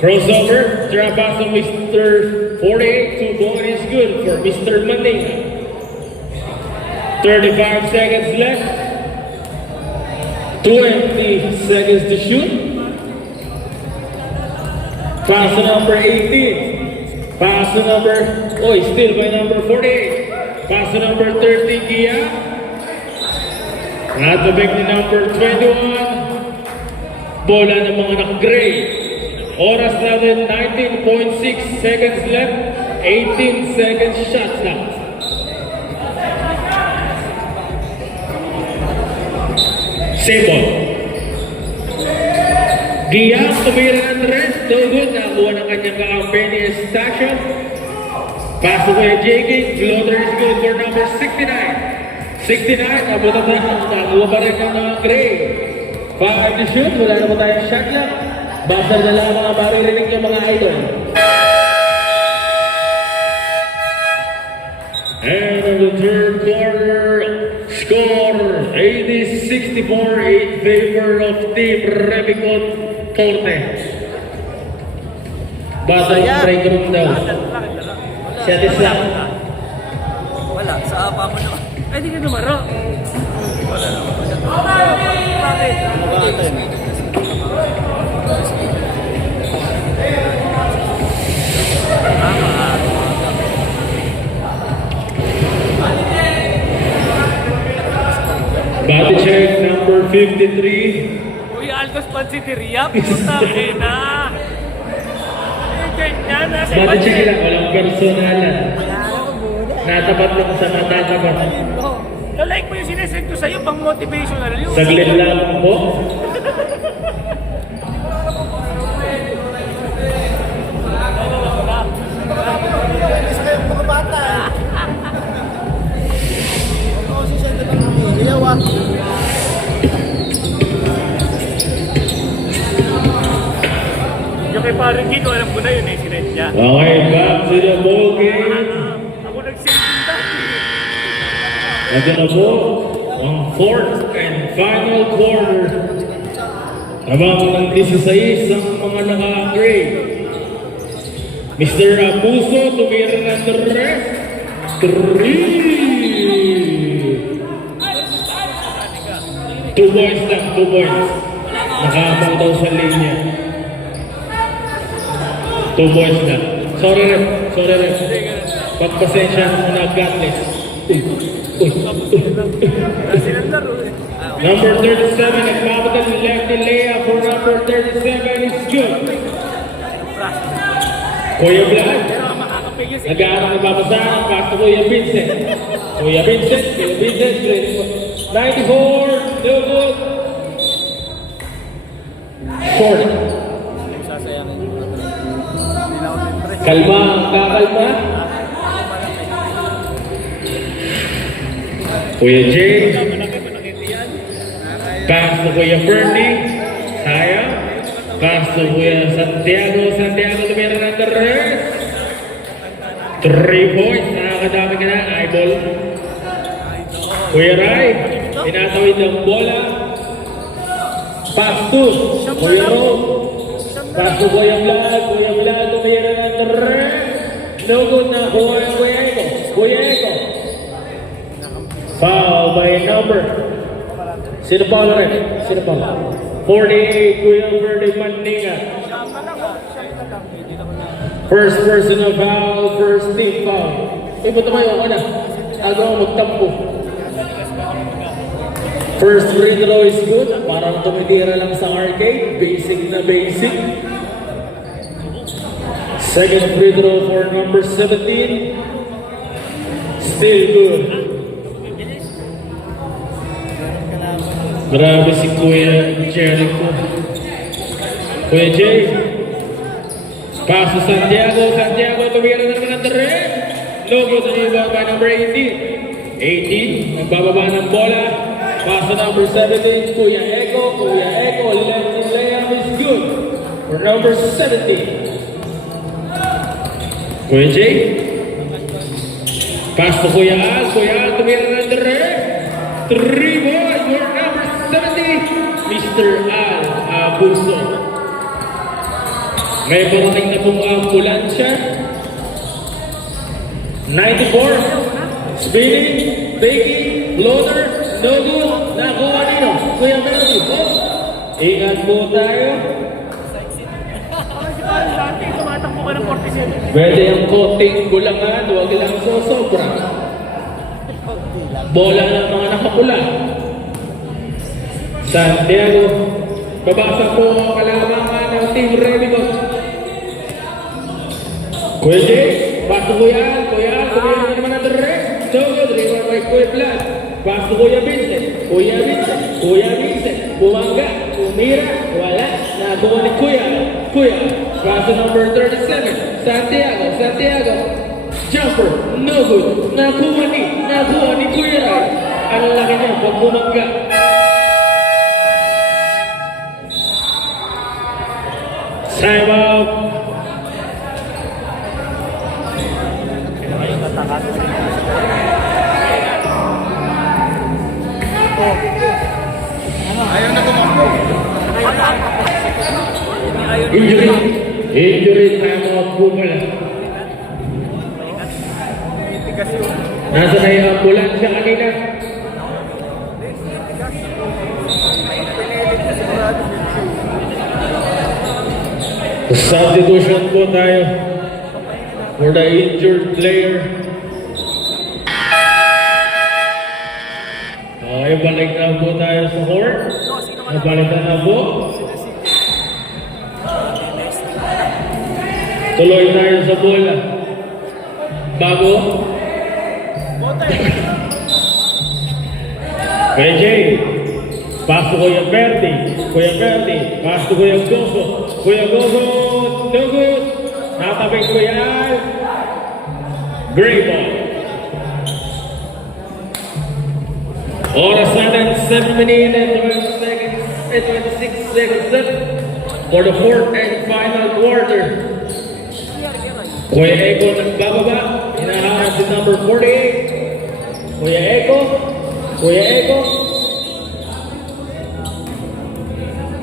Crossover, drop pass to Mr. 48, 2 ball is good for Mr. Mandinga. 35 seconds left. 20 seconds to shoot. Pass to number 18. Pass to number, still by number 48. Pass to number 30, Gia. At the back ni number 21. Bola ng mga nag-gray. Oras natin 19.6 seconds left. 18 seconds shots lang. Simple. Gia, tumira ng rest. No good. Nakuha ng kanyang kakampi ni Estacio. Pass to kay JK. Floater is good for number 69. 69. Nabutan na. Nakuha pa rin ng mga gray. 5 to shoot. Wala na po tayong shot lang. Basta na lang mga maririnig yung mga idol. And in the third quarter, score 80-64 in favor of Team Remicon Forte. Basta yung break room daw. Siyatis lang. Wala, sa apa mo naman. Ay, di ka numaro. Body check number 53. Uy, Alcos Pansiteria, puta na. Ganyan, nasa Body check lang, walang personalan. Natapat lang sa natatapat. Like mo yung sinesend ko sa'yo, pang motivational yun. Saglit lang po. Mga bata. Oo, si Santa lang kami. Ilaw ah. Yung kay parang Kiko, alam ko na yun eh, sinend niya. Okay, back to the ball game. Ako nag-send din dati. Ito na po, ang fourth and final quarter. Habang ng 16 ang mga naka-grade. Mr. Abuso, tumira ng rest. 3. 2 points lang, 2 points. Nakaabang daw sa linya. 2 points lang. Sorry rep. Pagpasensya mo na, godless. Number 37, nagpapatal ni Lefty Lea for number 37 is good. Kuya Vlad, nag-aaral na babasahan, pass to Kuya Vincent. Kuya Vincent, 94, no good. 40. Kalma, kakalma. Kuya Jay. Pass to Kuya Fernie. Sayang. Pass to Kuya Santiago. Santiago tumira ng the rest. 3 points. Nakakadami ka na. Idol. Kuya Rai. Tinatawid ng bola. Pass to Kuya Ro. Pass to Kuya Vlad. Kuya Vlad tumira ng the rest. No good na. Kuya Eko. Kuya Eko. Foul by number. Sino pa rin? 48, Kuya Verde Mandinga. First personal foul, first team foul. Punta kayo, ako na. Agaw magtampo. First free throw is good. Parang tumitira lang sa arcade. Basic na basic. Second free throw for number 17. Still good. Grabe si Kuya Jericho. Kuya Jay. Paso Santiago. Santiago tumira na naman ang dere. Logo sa iba by number 18. 18. Nagbababa ng bola. Paso number 17. Kuya Eko. Kuya Eko. Left layup is good. For number 17. Kuya Jay. Paso Kuya Al. Kuya Al tumira na ng dere. 3 boys for number 70, Mr. Al Abuso. May parating na pong ambulansya. 94, spinning, baking, loader, no good, nakuha nino. Kuya Melody, ingat po tayo. pa ng 47. Pwede ang konting gulangan, huwag lang sobra. Bola ng mga nakapula. Santiago, babasa po ang kalamangan ng Team Remigo. Kuya Jay, paso Kuya, kumira naman ang direct. So good, reward by Kuya Vlad. Paso Kuya Vincent, bumangga, umira, wala, nabuo ni Kuya, paso number 37, Santiago, jumper, no good, nakuha ni Kuya Ray. Ang laki niya, pag bumangga. Time out. Ayaw na kumakbo. Injury time out po pala. Nasa na yung ambulansya kanina? Substitution po tayo for the injured player. Okay, balik na po tayo sa court. Nabalik na po. Tuloy tayo sa bola. Bago. PJ. Pass to Kuya Berti. Pass to Kuya Gozo. No good. Natabing Kuya Al. Great ball. Oras natin 7 minutes and 26 seconds for the fourth and final quarter. Kuya Eko nagbababa. Hinahanap si number 48. Kuya Eko.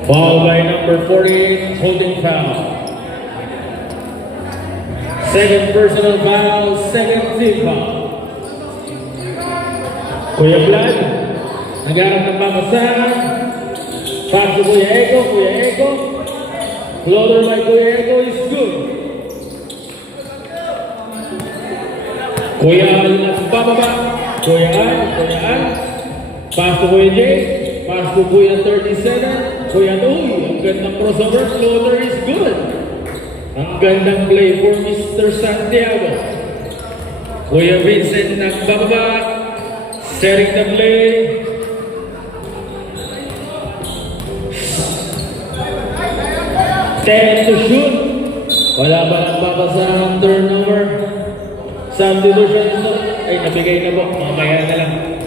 Foul by number 48, holding foul. Second personal foul, second team foul. Kuya Vlad, nagharap ng pamasahan. Pass to Kuya Eko. Floater by Kuya Eko is good. Kuya Al nagbababa. Kuya Al. Pass to Kuya Jay. Pass to Kuya 37. Kuya Noy, ang gandang crossover, floater is good. Ang gandang play for Mr. Santiago. Kuya Vincent nagbababa, setting the play. Ten to shoot. Wala ba nagbabasa ng turnover? Substitution, ay nabigay na po, mamaya na lang.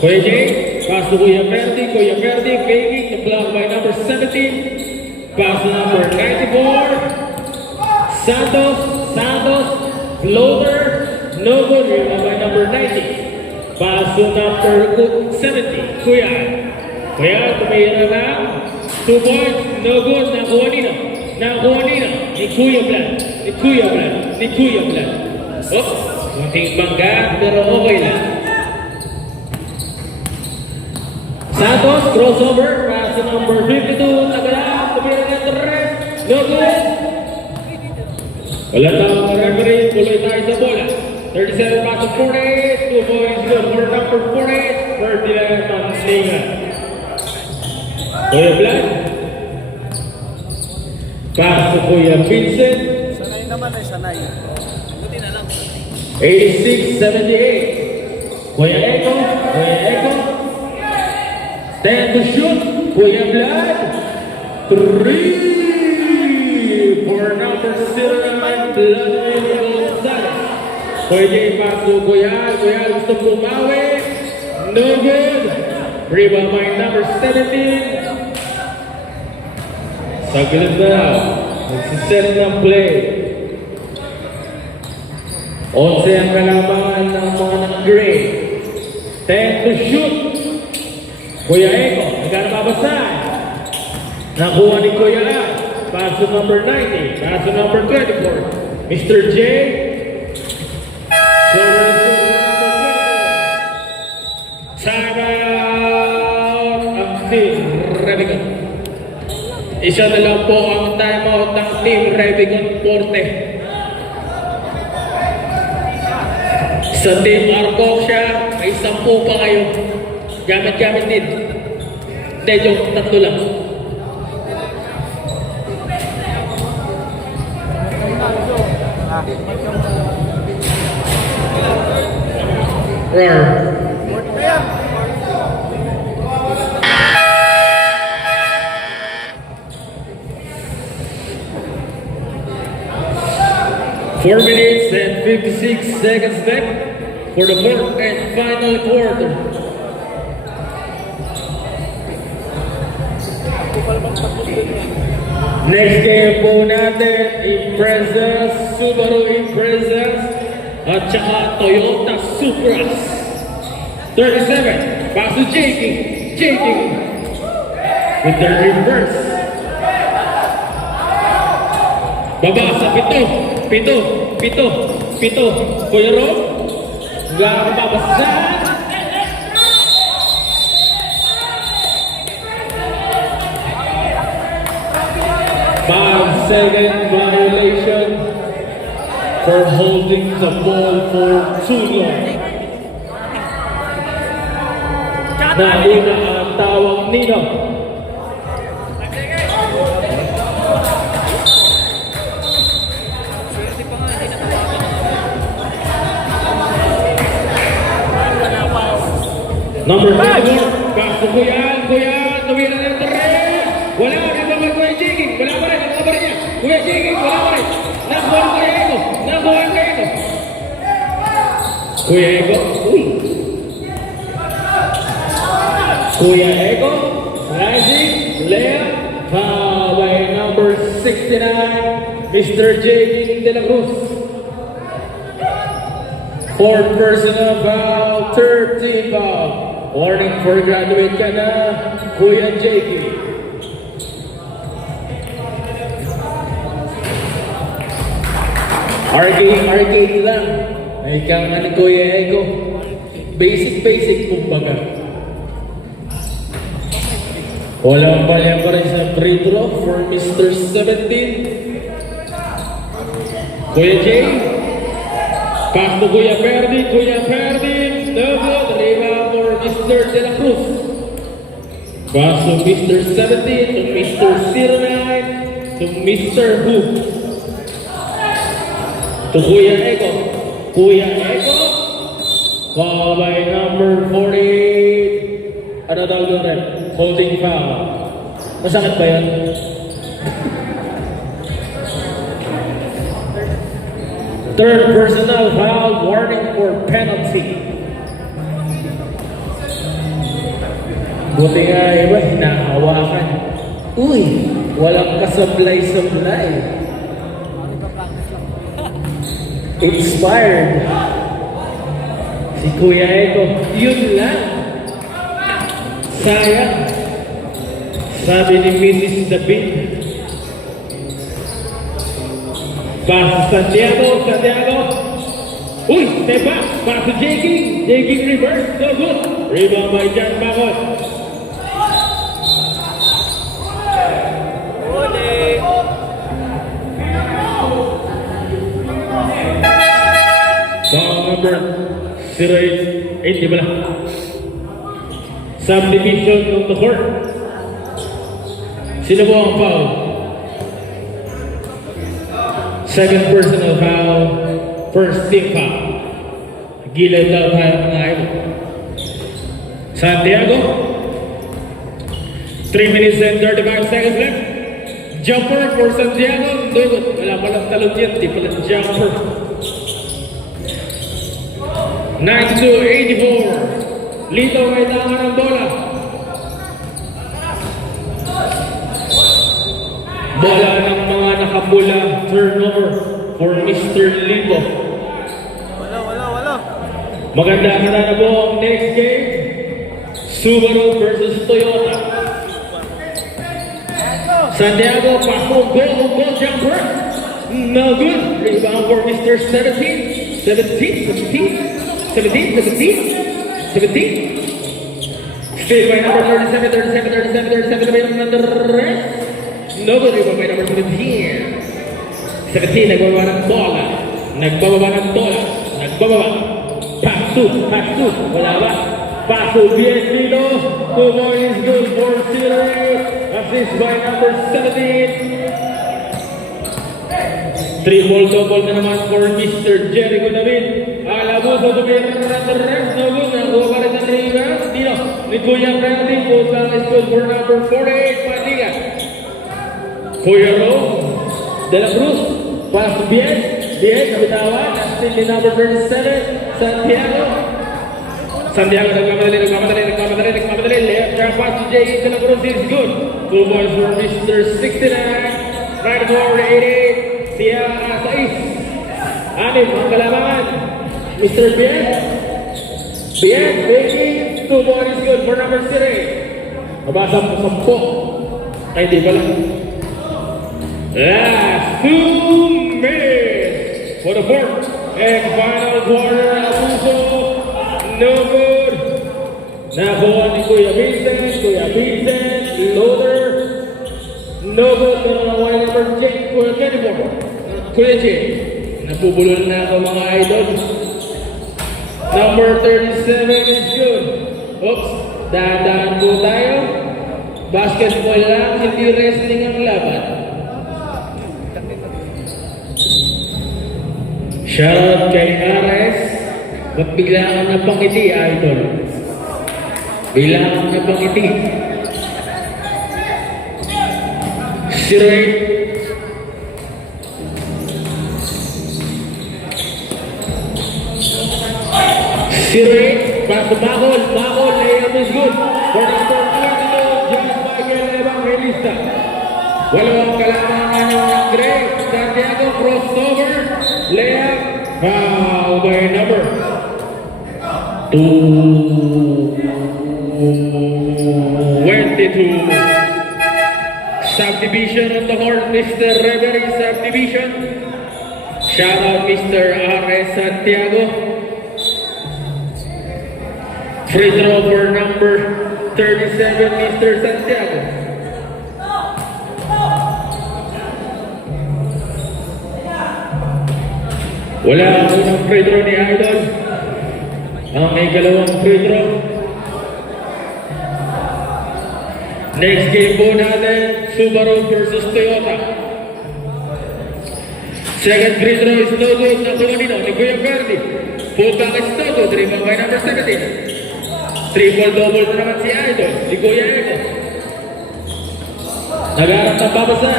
Kuya Jay, pass to Kuya Verdi, faking the block by number 17. Pass to number 94. Santos, floater, no good, rebound by number 90. Pass to number 70, Kuya, tumira na. 2 points, no good, nakuha nila. Ni Kuya Vlad. Oh, munting bangga, pero okay lang. Santos, crossover, pass to number 52, tagala, tumira na tres, no good. Wala tawag na referee, tuloy tayo sa bola. 37 pass to 48, 2 points good for number 48, Ferdinand Mansingan. Kuya Vlad. Pass to Kuya Vincent. Sanay naman ay sanay. 86-78. Kuya Eko. 10 to shoot. Kuya Vlad. 3 for number 7, Vladimir Gonzalez. Pwede pass to Kuya gusto pumawi. No good. Rebound by number 17. Saglit na. Nagsiset ng play. 11 ang kalabangan ng mga nag-gray. 10 to shoot. Kuya Eko, nagkarababasan. Nakuha ni Kuya A. Pass to number 90. Pass to number 24. Mr. J. Time out. Ang team Remigo. Isa na lang po ang timeout ng Team Revicon Forte. Sa Team Arcosia, may 10 pa kayo. Gamit-gamit din. Hindi, joke, 3 lang. Roar. 4 minutes and 56 seconds left for the fourth and final quarter. Next game po natin, Impreza, Subaru Impreza at saka Toyota Supras. 37, pass to Jakey with the reverse. Baba sa pito. Kuya Rob, babasa. 5-second violation for holding the ball for too long. Nauna ang tawang Nino. Number 5, back to Kuya, tumira ng tren. Wala rin ba Kuya Jigging? Wala pa rin, ang kabar niya. Kuya Jigging, wala pa rin. Nakuha kayo. Kuya Ego, Kuya Ego, rising, left, by number 69, Mr. Jigging de la Cruz. 4th personal foul, 13 foul. Warning for graduate ka na, Kuya Jakey. Arcade lang. Ay kang ano Kuya Ego. Basic kumbaga. Walang palya pa rin sa free throw for Mr. 17. Kuya Jay. Pass to Kuya Ferdi. No good. Rebound for Mr. De La Cruz. Pass to Mr. 17, to Mr. 09, to Mr. Who. To Kuya Ego. Foul by number 48. Ano daw doon rin? Holding foul. Masakit ba yan? Third personal foul, warning for penalty. Buti nga iba, hinahawakan. Uy, walang kasablay-sablay. Expired. Si Kuya Ego, yun lang. Sayang. Sabi ni Mrs. David. Pass Santiago. Uy, step back. Pass to Jakey reverse. No good. Rebound by John Bacot. Foul number 08, di ba lang? Subdivision of the court. Sino po ang foul? Second personal foul, first team foul. Gilid daw tayo mga idol. Santiago. 3 minutes and 35 seconds left. Jumper for Santiago. Dugot. Wala palang talon yan. Di palang jumper. 92-84. Lito kailangan ng bola. Bola ng mga nakabula. Turnover for Mr. Lito. Wala. Maganda na po ang next game. Subaru versus Toyota. Santiago, pasok, goal jumper. No good. Rebound for Mr. 17. Still by number 37 by number no good. Rebound by number 17. 17, nagbababa ng bola. Nagbababa ng bola. Nagbababa. Pass to. Wala ba? Pass to bien dito. 2 more is good for Siri. Assist by number 17. Triple-double na naman for Mr. Jericho David. Alabuso tumira na the rest. No good. Nakuha pa rin ang rebound. Dino. Ni Kuya Randy. Pusang is good for number 48. Mandiga. Kuya Rose. De La Cruz. Pass to Bien. Nabitawan. Still ni number 37. Santiago nagmamadali. Left track pass to J. De La Cruz is good. 2 points for Mr. 69. 9-4-88. Siya 6. 6 ang kalamangan. Mr. Bien, waiting. 2 ball is good for number 3. Mabasa po 10. Ay, di pala. Last 2 minutes for the fourth and final quarter. Abuso, no good. Nakuha ni Kuya Vincent, loader. No good na nakuha ni number J. Kuya J. Napubulol na ako mga idol. Number 37 is good. Oops, dahan-dahan po tayo. Basketball lang, hindi wrestling ang laban. Shoutout kay Ares. Ba't bigla kang napangiti, idol? Bigla kang napangiti. 0-8. Siri, pass to Bacol, layup is good. For number 22, John Michael Evangelista. Walawang kalamangan ng Gray, Santiago, crossover, layup, foul by number 22. Subdivision on the horn, Mr. Reverie Subdivision. Shout out Mr. R.S. Santiago. Free throw for number 37, Mr. Santiago. Wala ang unang free throw ni Idol. Ang ikalawang free throw. Next game po natin, Subaru versus Toyota. Second free throw is no good na Coronino ni Kuya Verdi. Putang is no good, rebound by number 17. Triple-double na naman si Idol, si Kuya Edo. Nag-arap ng babasa.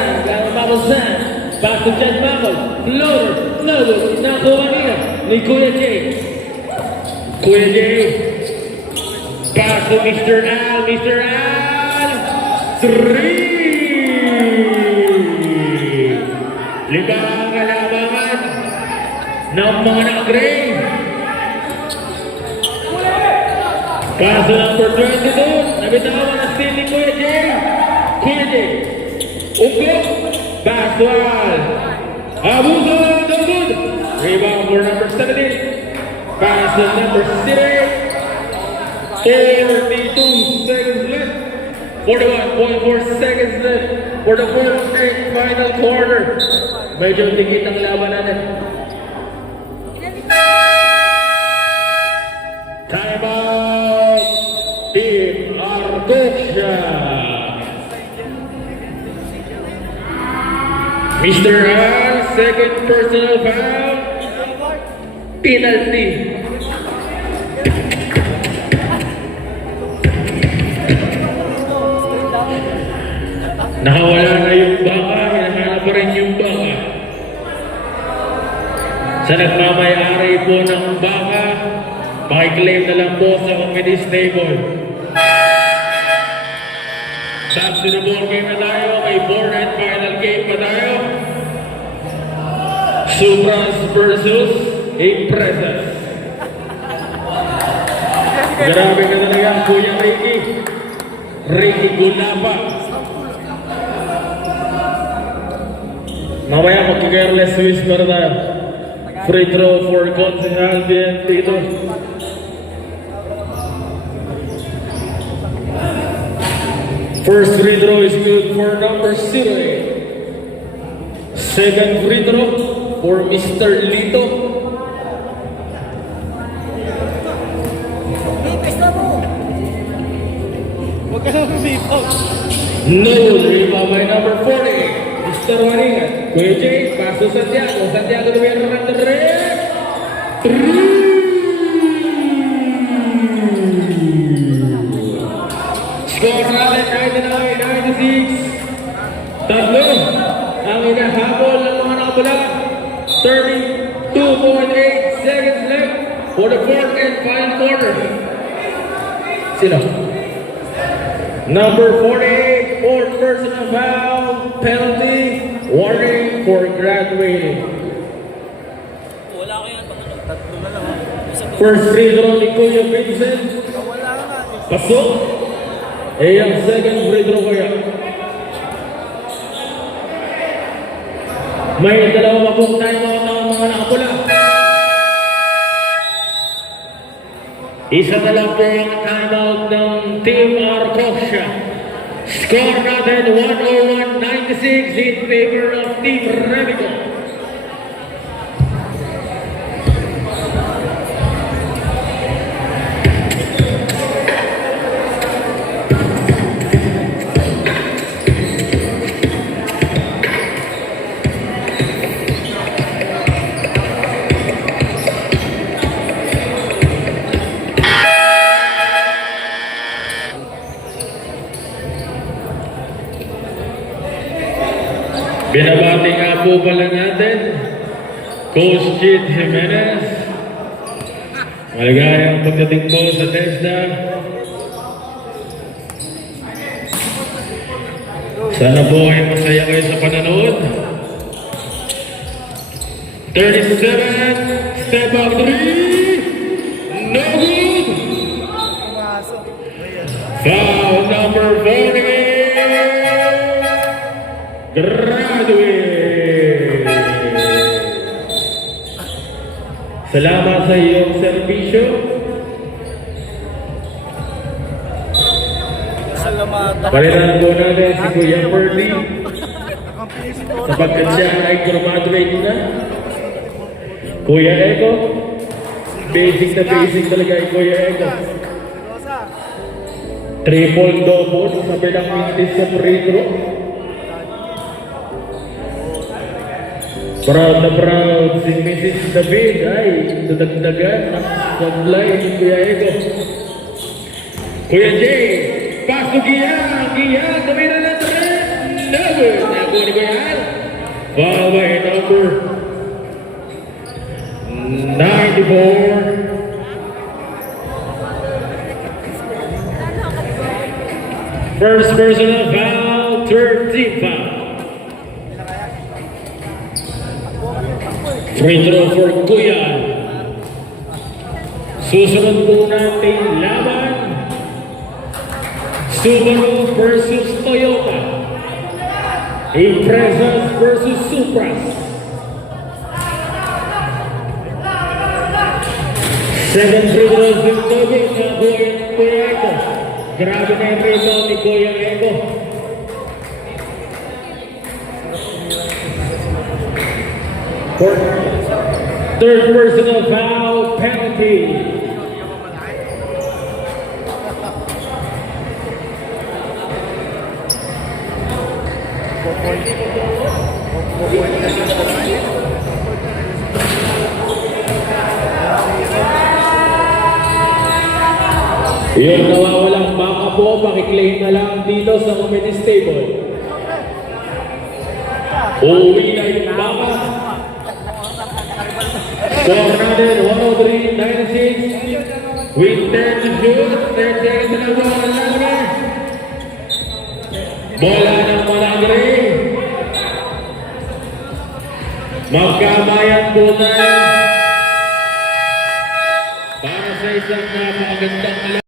Back to Jan Bacol. Loader, nakuha niya ni Kuya J. Pass to Mr. Al. 3! Lima ang kalabangan ng mga nag-gray. Pass to number 22. Nabitawan na steal ni Kuya J. Unggo. Pass to Al. Abuso. No good. Rebound for number 17. Pass to number 6. 42 seconds left. 41.4 seconds left for the fourth and final quarter. Medyo tigit ang laban natin. Time out. Team Arcocha. Mr. R, second personal foul. Penalty. Nakawala na yung baka, hinahanap pa rin yung baka. Sa nagmamayari po ng baka, pakiklaim na lang po sa committee stable. Back to the ball game na tayo, may fourth and final game pa tayo. Supras versus Impresas. Grabe ka talaga, Kuya Ricky Gulapa. Mamaya magkikireless Swiss na tayo. Free throw for Consehal bien dito. First free throw is good for number 0. Second free throw for Mr. Lito. Huwag ka na rumipaw. No, rebound by number 40. Mr. Maringan. Kuya Jay, paso Santiago. Santiago Rivera ng Score natin 99-96. Tatlo ang inahabol ng mga nakapula. 32.8 seconds left for the fourth and final quarter. Sino? Number 48, fourth personal foul, penalty, warning for graduating. Wala ko yan. Tatlo na lang. First free throw ni Kuya Vincent. Wala nga. Pasok. Eh, ang second free throw kaya. May dalawa pong timeout ng mga nakapula. Isa na lang po ang timeout ng Team Arcosia. Score natin 101-96 in favor of Team Remico. Binabati nga po pala natin, Coach Chid Jimenez. Maligayang pagdating po sa TESDA. Sana po ay masaya kayo sa panonood. 37, step up 3, no good! Foul number 40. Graduate! Salamat sa iyong serbisyo. Salamat. Palitan po natin si Kuya Perly sapagkat siya ay graduate na. Kuya Eko, basic na basic talaga ay Kuya Eko. Triple double sa bilang minutes sa free throw. Proud na proud si Mrs. David ay dadagdagan ng sablay ni Kuya Ego. Kuya Jay, paso Gia, tumira na tres, number, nakuha ni Kuya Al. Foul by number 94. First personal foul, 13 foul. Free throw for Kuya. Susunod po natin laban. Subaru versus Toyota. Imprezas versus Supras. 7 free throws with Togo na Kuya Eko. Grabe na yung rebound ni Kuya Eko. Third personal foul penalty. Yung nawawalang baka po, pakiklaim na lang dito sa committee table. Uwi na yung baka. Score natin 103-96 with 10 to shoot. 10 seconds na lang po ang Malagre. Bola ng Malagre. Magkamayan po tayo para sa isang napakagandang